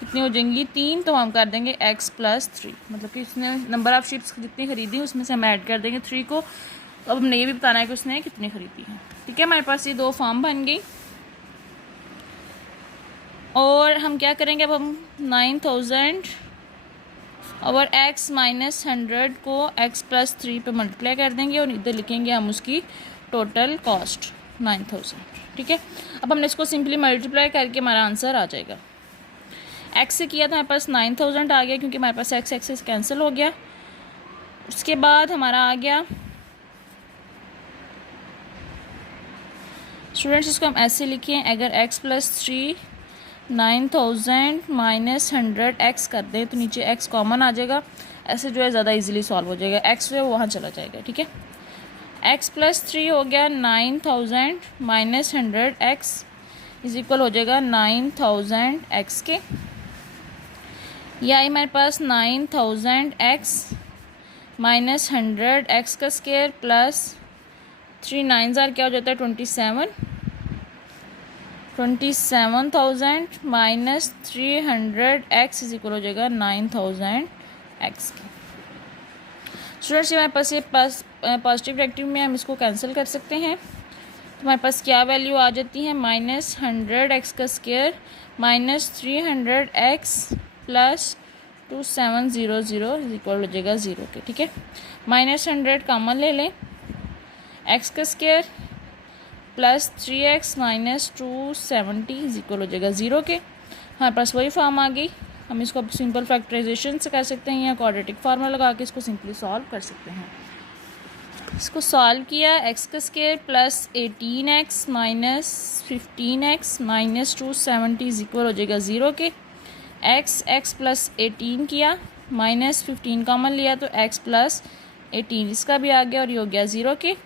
कितनी हो जाएंगी, 3। तो हम कर देंगे x + 3, मतलब कि उसने नंबर ऑफ़ शीप्स जितनी ख़रीदी उसमें से हम ऐड कर देंगे 3 को। तो अब हमने ये भी बताना है कि उसने कितनी ख़रीदी है, ठीक है। हमारे पास ये 2 फॉर्म बन गई। और हम क्या करेंगे, अब हम 9000 और x माइनस 100 को x प्लस 3 पे मल्टीप्लाई कर देंगे और इधर लिखेंगे हम उसकी टोटल कॉस्ट 9000। ठीक है, अब हमने इसको सिंपली मल्टीप्लाई करके हमारा आंसर आ जाएगा। x से किया था हमारे पास 9000 आ गया क्योंकि हमारे पास x एक्सेस कैंसिल हो गया। उसके बाद हमारा आ गया, स्टूडेंट्स इसको हम ऐसे लिखें, अगर x प्लस 3 9000 माइनस 100x कर दें तो नीचे x कॉमन आ जाएगा, ऐसे जो है ज़्यादा इजीली सॉल्व हो जाएगा, x जो है वो वहाँ चला जाएगा। ठीक है, x प्लस 3 हो गया 9000 माइनस 100x इज इक्वल हो जाएगा 9000x के, या हमारे पास 9000x माइनस 100x का स्क्वायर प्लस 3 9 क्या हो जाता है 27,000 माइनस 300x इज इक्वल हो जाएगा 9000x के। स्टूडेंट्स हमारे पास ये पॉजिटिव नेगेटिव में हम इसको कैंसिल कर सकते हैं, तो हमारे पास क्या वैल्यू आ जाती है, माइनस 100x का square minus 300x plus 2700 is equal हो जाएगा 0 के। ठीक है, माइनस 100 कॉमन ले लें, x का square plus 3x minus 270 is equal हो जाएगा 0 के। हमारे पास वही फॉर्म आ गई, हम इसको सिंपल फैक्टराइजेशन से कर सकते हैं या क्वाड्रेटिक फार्मूला लगा के इसको सिंपली सॉल्व कर सकते हैं। इसको सॉल्व किया, x का square plus 18x minus 15x minus 270 is equal हो जाएगा 0 के। x प्लस 18 किया, माइनस 15 कॉमन लिया तो x प्लस 18 इसका भी आ गया और ये हो गया 0 के।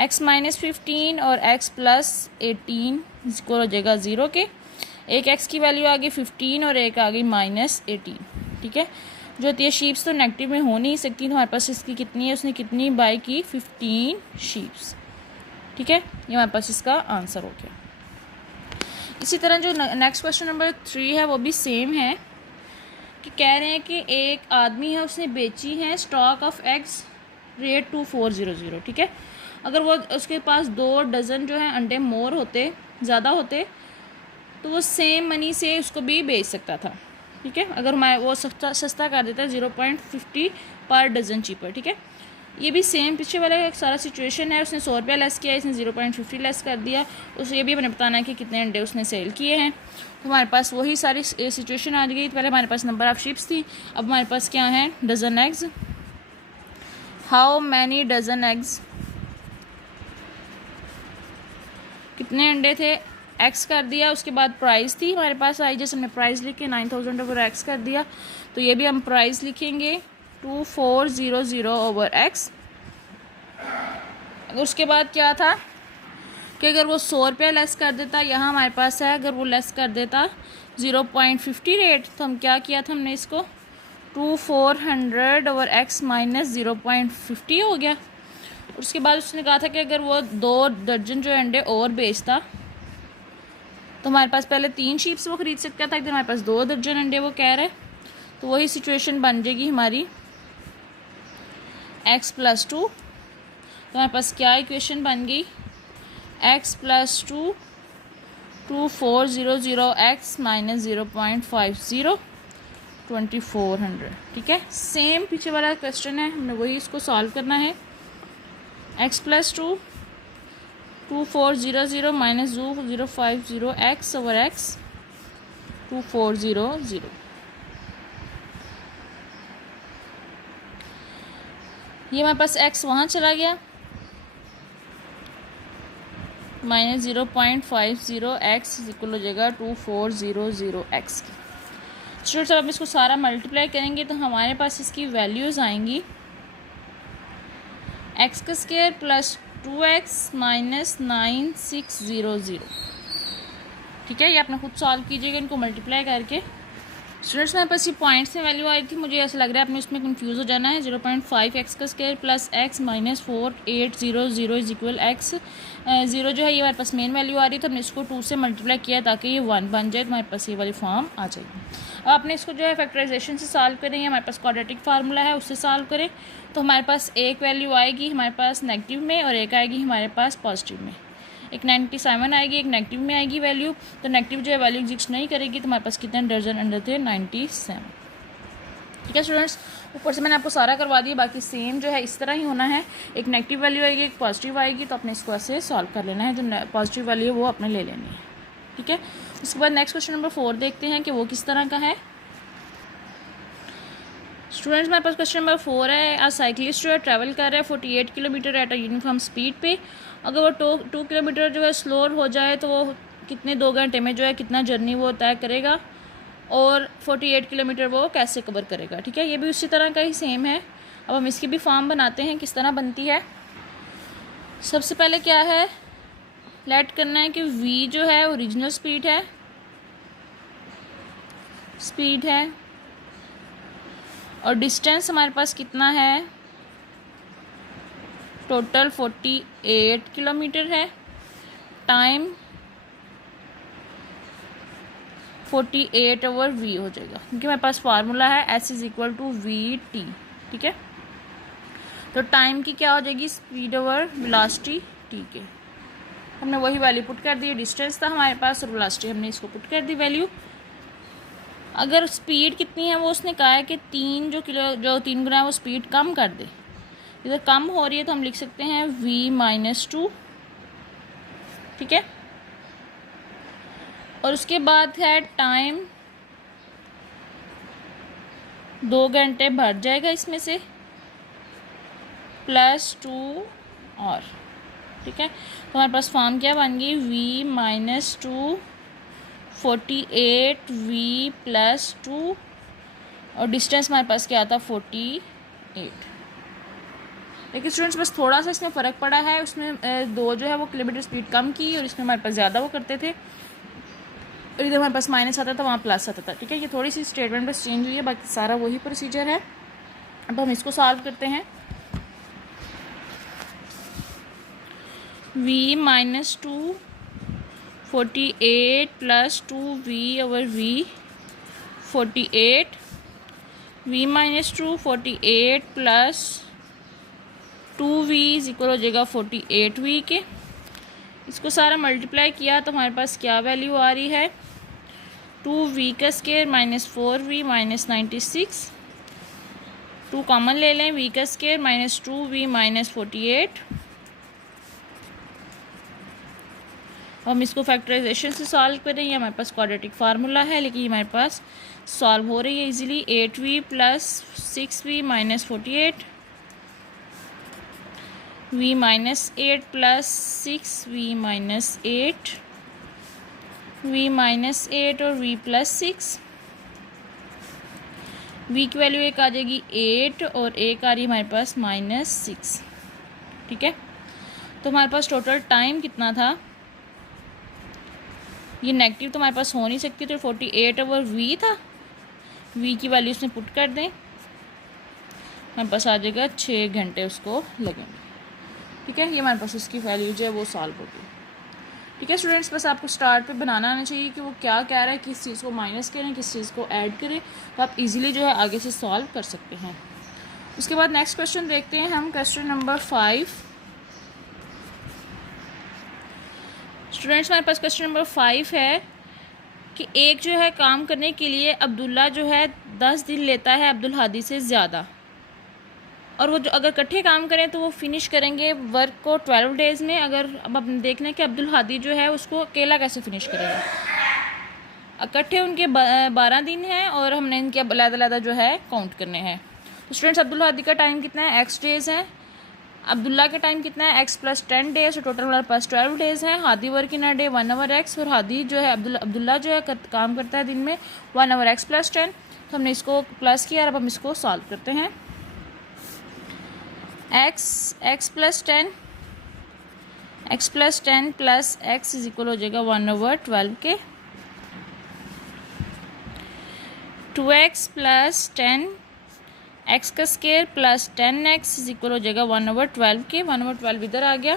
x माइनस 15 और x प्लस 18 इक्वल हो जाएगा 0 के। एक x की वैल्यू आ गई 15 और एक आ गई माइनस 18। ठीक है, जो होती है शीप्स तो नेगेटिव में हो नहीं सकती, तो हमारे पास इसकी कितनी है, उसने कितनी बाई की 15 शीप्स। ठीक है, ये हमारे पास इसका आंसर हो गया। इसी तरह जो नेक्स्ट क्वेश्चन नंबर 3 है वो भी सेम है कि कह रहे हैं कि एक आदमी है, उसने बेची है स्टॉक ऑफ एग्स रेट 2400। ठीक है, अगर वो उसके पास 2 डज़न जो है अंडे मोर होते, ज़्यादा होते, तो वो सेम मनी से उसको भी बेच सकता था। ठीक है, अगर मैं वो सस्ता कर देता है 0.50 पर डज़न चीपर। ठीक है, ये भी सेम पीछे वाला एक सारा सिचुएशन है, उसने 100 रुपया लेस किया, इसने 0.50 लेस कर दिया, उसे ये भी हमें बताना है कि कितने अंडे उसने सेल किए हैं। तो हमारे पास वही सारी सिचुएशन आ गई। पहले हमारे पास नंबर ऑफ शिप्स थी, अब हमारे पास क्या है, dozen eggs. How many dozen eggs, कितने अंडे थे, एक्स कर दिया। उसके बाद प्राइस थी हमारे पास आई, जैसे हमने प्राइस लिख के 9000 ओवर एक्स कर दिया, तो ये भी हम प्राइस लिखेंगे 2400 ओवर एक्स। उसके बाद क्या था कि अगर वो 100 रुपया लेस कर देता, यहाँ हमारे पास है, अगर वो लेस कर देता 0.50 रेट, तो हम क्या किया था, हमने इसको 2400 ओवर एक्स माइनस 0.50 हो गया। उसके बाद उसने कहा था कि अगर वो 2 दर्जन जो अंडे और बेचता, तो हमारे पास पहले 3 शीप्स वो ख़रीद सकता था, इधर हमारे पास 2 दर्जन अंडे वो कह रहे, तो वही सिचुएशन बन जाएगी हमारी x प्लस 2। तो हमारे पास क्या इक्वेशन बन गई, x प्लस 2 2400 x माइनस 0.50 2400। ठीक है, सेम पीछे वाला क्वेश्चन है, हमने वही इसको सॉल्व करना है। x plus 2 2400 minus 050 x over x 2400। ये हमारे पास x वहाँ चला गया, माइनस 0.50 x इक्वल हो जाएगा 2400 x की। स्टूडेंट्स अब हम इसको सारा मल्टीप्लाई करेंगे तो हमारे पास इसकी वैल्यूज़ आएंगी, x का स्क्वायर प्लस 2x माइनस 9600। ठीक है, ये आपने खुद सॉल्व कीजिएगा इनको मल्टीप्लाई करके। स्टूडेंट्स मेरे पास ये पॉइंट्स में वैल्यू आई थी, मुझे ऐसा लग रहा है आपने उसमें कंफ्यूज हो जाना है। 0.5 एक्स का square plus x minus 4800 is equal x. 0 जो है ये हमारे पास मेन वैल्यू आ रही है, तो हमने इसको 2 से मल्टीप्लाई किया ताकि ये 1 बन जाए, तो हमारे पास ये वाली फॉर्म आ जाएगी। अब आपने इसको जो है फैक्टराइजेशन से सॉल्व करेंगे, हमारे पास क्वाड्रेटिक फार्मूला है उससे सॉल्व करें, तो हमारे पास एक वैल्यू आएगी हमारे पास नेगेटिव में और एक आएगी हमारे पास पॉजिटिव में। एक 97 आएगी, एक नेगेटिव में आएगी वैल्यू, तो नेगेटिव जो है वैल्यू एग्जिस्ट नहीं करेगी, तो हमारे पास कितने दर्जन अंडे थे 97। ठीक है स्टूडेंट्स, ऊपर से मैंने आपको सारा करवा दिया, बाकी सेम जो है इस तरह ही होना है, एक नेगेटिव वैल्यू आएगी एक पॉजिटिव आएगी, तो अपने इसको ऐसे सॉल्व कर लेना है, जो पॉजिटिव वैल्यू है वो अपने ले लेनी है। ठीक है, उसके बाद नेक्स्ट क्वेश्चन नंबर 4 देखते हैं कि वो किस तरह का है। स्टूडेंट्स मेरे पास क्वेश्चन नंबर 4 है। आज साइकिलिस्ट जो है ट्रैवल कर रहा है 48 kilometre at a uniform speed पे। अगर वो 2 किलोमीटर जो है स्लोअर हो जाए तो वो कितने 2 घंटे में जो है कितना जर्नी वो तय करेगा, और 48 किलोमीटर वो कैसे कवर करेगा। ठीक है, ये भी उसी तरह का ही सेम है। अब हम इसकी भी फॉर्म बनाते हैं, किस तरह बनती है। सबसे पहले क्या है, लेट करना है कि v जो है ओरिजिनल स्पीड है और डिस्टेंस हमारे पास कितना है, टोटल 48 किलोमीटर है, टाइम 48/v हो जाएगा, क्योंकि मेरे पास फार्मूला है S=VT। ठीक है, तो टाइम की क्या हो जाएगी, स्पीड ओवर वेलोसिटी t के। हमने वही वैल्यू पुट कर दी, डिस्टेंस था हमारे पास और वेलोसिटी हमने इसको पुट कर दी वैल्यू। अगर स्पीड कितनी है वो उसने कहा है कि 3 गुना है वो स्पीड कम कर दे। इधर कम हो रही है तो हम लिख सकते हैं v-2। ठीक है, और उसके बाद है टाइम 2 घंटे बढ़ जाएगा इसमें से +2 और। ठीक है, तो हमारे पास फॉर्म क्या बन गई, v-2 48v + 2 और डिस्टेंस हमारे पास क्या आता 48। लेकिन स्टूडेंट्स बस थोड़ा सा इसमें फ़र्क पड़ा है, उसमें 2 जो है वो किलोमीटर स्पीड कम की और इसमें हमारे पास ज़्यादा वो करते थे, और इधर हमारे पास माइनस आता था वहाँ प्लस आता था। ठीक है, ये थोड़ी सी स्टेटमेंट बस चेंज हुई है, बाकी सारा वही प्रोसीजर है। अब हम इसको सॉल्व करते हैं। v-2 48 + 2v/v 48, v-2 48 + 2v = हो जाएगा 48v के। इसको सारा मल्टीप्लाई किया तो हमारे पास क्या वैल्यू आ रही है, 2v² -4v -96, 2 कॉमन ले लें, v² -2v -48। हम इसको फैक्टराइजेशन से सॉल्व करें, ये हमारे पास क्वाड्रेटिक फार्मूला है लेकिन ये हमारे पास सॉल्व हो रही है easily. 8v + 6v -48, v -8 + 6v -8, v -8 और v + 6। v की वैल्यू एक आ जाएगी 8 और एक आ रही है हमारे पास -6। ठीक है, तो हमारे पास टोटल टाइम कितना था, ये नेगेटिव तो हमारे पास हो नहीं सकती, तो 48/v था, v की वैल्यू उसमें पुट कर दें, हमारे पास आ जाएगा 6 घंटे उसको लगेंगे। ठीक है, ये हमारे पास उसकी वैल्यू जो है वो सॉल्व होगी। ठीक है स्टूडेंट्स, बस आपको स्टार्ट पे बनाना आना चाहिए कि वो क्या कह रहा है, किस चीज़ को माइनस करें किस चीज़ को ऐड करें, तो आप इजीली जो है आगे से सॉल्व कर सकते हैं। उसके बाद नेक्स्ट क्वेश्चन देखते हैं हम, क्वेश्चन नंबर 5। स्टूडेंट्स हमारे पास क्वेश्चन नंबर 5 है कि एक जो है काम करने के लिए अब्दुल्ला जो है 10 दिन लेता है अब्दुल हादी से ज़्यादा, और वो जो अगर इकट्ठे काम करें तो वो फिनिश करेंगे वर्क को 12 डेज़ में। अगर अब आप देखना है कि अब्दुल हादी जो है उसको अकेला कैसे फिनिश करेगा। इकट्ठे उनके 12 दिन हैं और हमने इनके अलग-अलग जो है काउंट करने हैं। तो स्टूडेंट्स अब्दुल हादी का टाइम कितना है, x डेज़ है, अब्दुल्ला का टाइम कितना है, x + 10 डेज़, तो टोटल हमारे पास 12 डेज़ हैं। Hadi work in a day 1 hour x, और हादी जो है अब्दुल्ला जो है काम करता है दिन में 1 आवर x + 10। तो हमने इसको प्लस किया और अब हम इसको सॉल्व करते हैं। x + 10 + x = हो जाएगा 1/12 के। 2x + 10 x² + 10x = हो जाएगा 1/12 के। 1/12 इधर आ गया,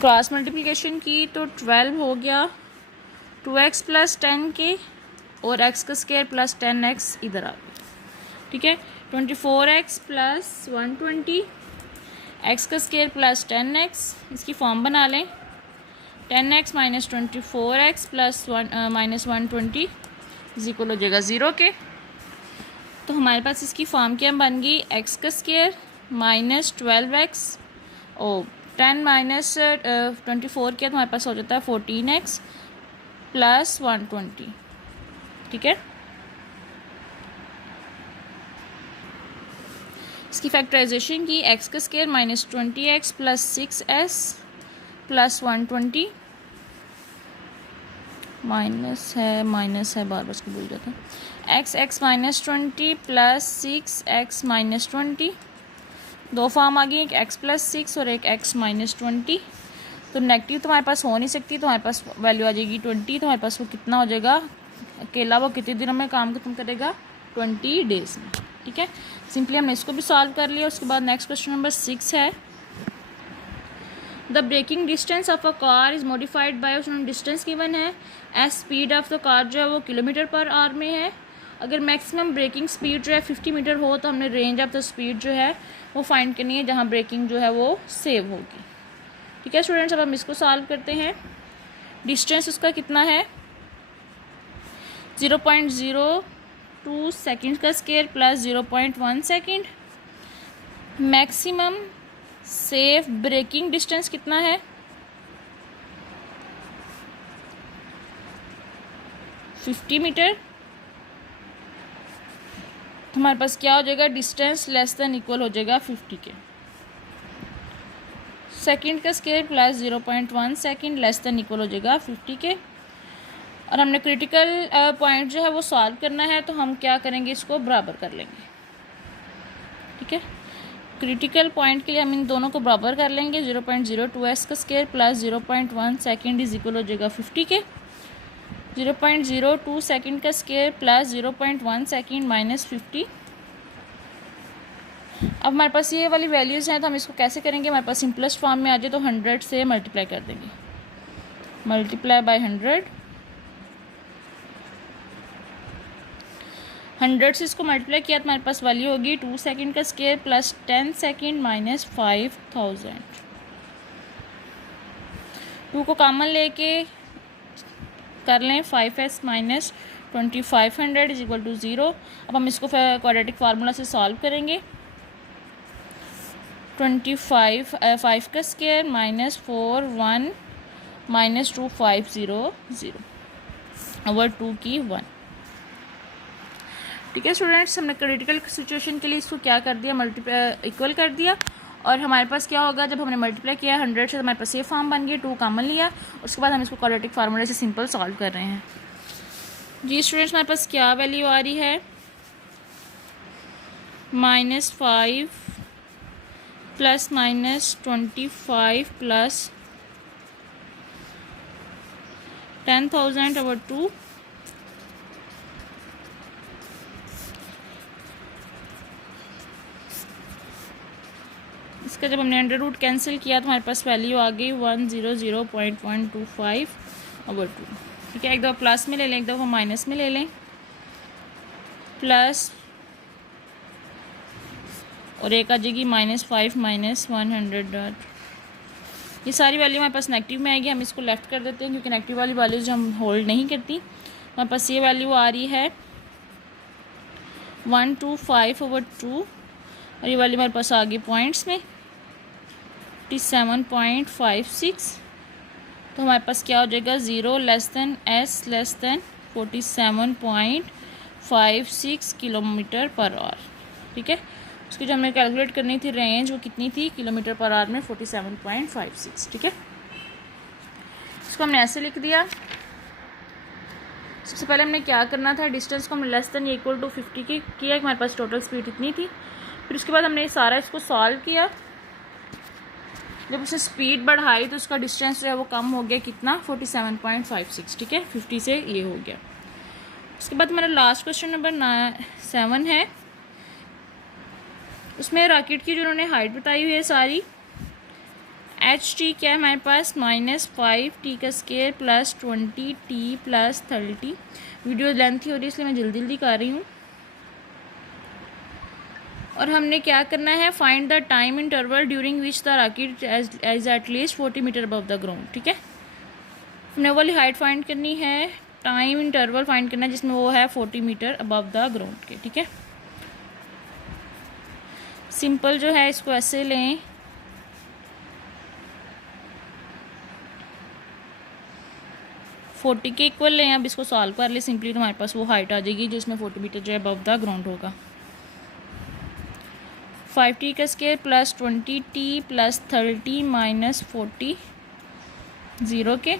क्रॉस मल्टीप्लिकेशन की तो 12 हो गया 2x + 10 के, और x² + 10x इधर आ गया। ठीक है, 24x + 120 x² + 10x, इसकी फॉर्म बना लें, 10x - 24x + -120 = हो जाएगा 0 के। तो हमारे पास इसकी फॉर्म क्या बन गई, एक्स का स्क्वायर माइनस 12x और 10 माइनस 24 किया तो हमारे पास हो जाता है 14x प्लस 120। ठीक है, इसकी फैक्टराइजेशन की, एक्स का square minus 20x plus 6s plus 120 minus है बार बार उसको भूल जाता है, x minus 20 plus 6x minus 20, दो फॉर्म आ गई, एक x प्लस 6 और एक x माइनस 20। तो नेगेटिव तो हमारे पास हो नहीं सकती, तो हमारे पास वैल्यू आ जाएगी 20। तो हमारे पास वो कितना हो जाएगा अकेला, वो कितने दिनों में काम खत्म करेगा, 20 डेज में। ठीक है, सिंपली हमने इसको भी सॉल्व कर लिया। उसके बाद नेक्स्ट क्वेश्चन नंबर 6 है, the braking distance of a car is modified by, उसमें डिस्टेंस गिवन है, as speed of the car जो है वो किलोमीटर पर आवर में है। अगर मैक्सिमम ब्रेकिंग स्पीड जो है 50 मीटर हो तो हमने रेंज ऑफ द स्पीड जो है वो फाइंड करनी है जहाँ ब्रेकिंग जो है वो सेव होगी। ठीक है स्टूडेंट्स, अब हम इसको सॉल्व करते हैं। डिस्टेंस उसका कितना है, 0.02 सेकेंड का square plus 0.1 second. Maximum safe braking distance कितना है, 50 मीटर। तो हमारे पास क्या हो जाएगा, डिस्टेंस लेस देन इक्वल हो जाएगा 50 के। सेकेंड का square plus 0.1 second less than equal हो जाएगा 50 के। और हमने क्रिटिकल पॉइंट जो है वो सॉल्व करना है, तो हम क्या करेंगे, इसको बराबर कर लेंगे। ठीक है, क्रिटिकल पॉइंट के लिए हम इन दोनों को बराबर कर लेंगे। 0.02s का square plus 0.1 second is equal हो जाएगा 50 के। 0.02 सेकेंड का स्क्वायर प्लस 0.1 सेकेंड माइनस 50। अब हमारे पास ये वाली वैल्यूज़ हैं, तो हम इसको कैसे करेंगे, हमारे पास सिंपलेस्ट फॉर्म में आ जाए तो 100 से मल्टीप्लाई कर देंगे, मल्टीप्लाई बाय 100 से इसको मल्टीप्लाई किया तो हमारे पास वैल्यू होगी 2 सेकेंड का स्क्वायर प्लस 10 सेकेंड माइनस 5000। 2 को कॉमन लेके कर लें, 5s minus 2500 is equal to 0। अब हम इसको क्वाड्रेटिक फार्मूला से सॉल्व करेंगे। 5 का स्क्वायर माइनस 41 माइनस 2500 ओवर 2 की 1। ठीक है स्टूडेंट्स, हमने क्रिटिकल सिचुएशन के लिए इसको क्या कर दिया, इक्वल कर दिया। और हमारे पास क्या होगा, जब हमने मल्टीप्लाई किया 100 से, हमारे पास ये फॉर्म बन गई, 2 कॉमन लिया, उसके बाद हम इसको क्वाड्रेटिक फार्मूले से सिंपल सॉल्व कर रहे हैं। जी स्टूडेंट्स, हमारे पास क्या वैल्यू आ रही है, -5 प्लस माइनस 25 प्लस 10,000 ओवर 2। इसका जब हमने अंडर रूट कैंसिल किया तो हमारे पास वैल्यू आ गई 100.25 ओवर 2। ठीक है, एक दफ़ा प्लस में ले लें, एक दफ़ा माइनस में ले लें, प्लस और एक आ जाएगी -5 माइनस 100। ये सारी वैल्यू हमारे पास नेगेटिव में आएगी, हम इसको लेफ्ट कर देते हैं क्योंकि नेगेटिव वाली वैल्यूज हम होल्ड नहीं करती। हमारे पास ये वैल्यू आ रही है 125 ओवर 2 और ये वैल्यू हमारे पास आ गई पॉइंट्स में 47.56। तो हमारे पास क्या हो जाएगा, 0 less than s less than 47.56 kilometre per hour. ठीक है, उसकी जो हमने कैलकुलेट करनी थी रेंज, वो कितनी थी, किलोमीटर पर आवर में 47.56। ठीक है, इसको हमने ऐसे लिख दिया। सबसे पहले हमने क्या करना था, डिस्टेंस को हमने लेस देन इक्वल टू 50 की किया, हमारे पास टोटल स्पीड इतनी थी। फिर उसके बाद हमने सारा इसको सॉल्व किया, जब उसने स्पीड बढ़ाई तो उसका डिस्टेंस जो है वो कम हो गया, कितना, 47.56। ठीक है, 50 से ये हो गया। उसके बाद हमारा लास्ट क्वेश्चन नंबर 7 है, उसमें रॉकेट की जो उन्होंने हाइट बताई हुई है सारी, ht क्या है हमारे पास, -5t का square plus 20t plus 30। Video lengthy हो रही है इसलिए मैं जल्दी जल्दी कर रही हूँ। और हमने क्या करना है, find the time interval during which the rocket as at least 40 metre above the ground. ठीक है, हमने वाली हाइट फाइंड करनी है, टाइम इंटरवल फाइंड करना है जिसमें वो है 40 मीटर अबव द ग्राउंड के। ठीक है, सिंपल जो है इसको ऐसे लें, फोर्टी के इक्वल लें। अब इसको सॉल्व कर ले सिंपली, तो हमारे पास वो हाइट आ जाएगी जिसमें 40 मीटर जो है अबव द ग्राउंड होगा। 5t का square plus 20t plus 30 minus 40 0 के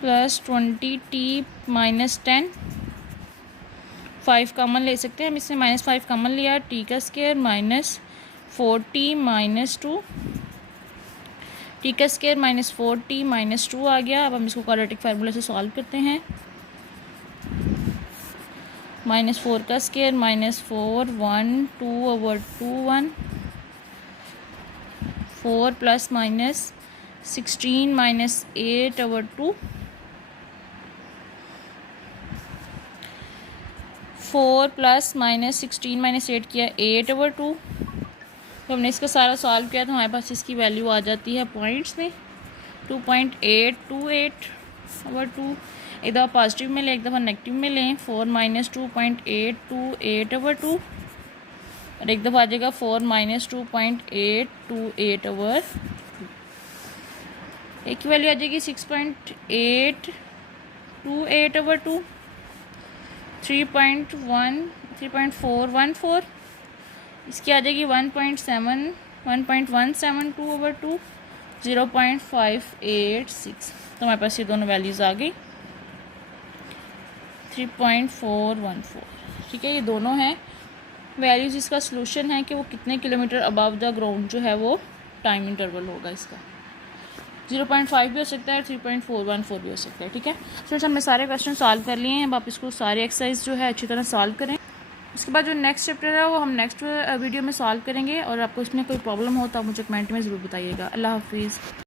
प्लस 20t माइनस 10, 5 कॉमन ले सकते हैं हम इसमें, -5 कॉमन लिया, t का square minus 4t minus 2, t का स्क्वायर माइनस 4t माइनस 2 आ गया। अब हम इसको क्वाड्रेटिक फार्मूला से सॉल्व करते हैं। -4 का square -4 1 2 over 2 1, 4 plus minus 16 minus 8 over 2, 4 plus minus 16 minus 8 किया 8 ओवर 2। तो हमने इसका सारा सॉल्व किया तो हमारे पास इसकी वैल्यू आ जाती है पॉइंट्स में 2.828 ओवर 2। एक दफ़ा पॉजिटिव में लें, एक दफ़ा नेगेटिव में लें, 4 माइनस 2.828 ओवर 2, और एक दफ़ा आ जाएगा 4 माइनस 2.828 ओवर 2। एक की वैल्यू आ जाएगी 6.828 ओवर 2, 3.414, इसकी आ जाएगी 1.172 ओवर 2, 0.586। तो हमारे पास ये दोनों वैल्यूज़ आ गई 3.414। ठीक है, ये दोनों हैं वैल्यूज़। इसका सलूशन है कि वो कितने किलोमीटर अबव द ग्राउंड जो है वो टाइम इंटरवल होगा इसका। 0.5 भी हो सकता है और 3.414 भी हो सकता है। ठीक है, स्टूडेंट्स हमने सारे क्वेश्चन सॉल्व कर लिए हैं। अब आप इसको सारे एक्सरसाइज जो है अच्छी तरह सॉल्व करें। उसके बाद जो नेक्स्ट चैप्टर है वो हम नेक्स्ट वीडियो में सॉल्व करेंगे, और आपको इसमें कोई प्रॉब्लम हो तो आप मुझे कमेंट में ज़रूर बताइएगा। अल्लाह हाफिज़।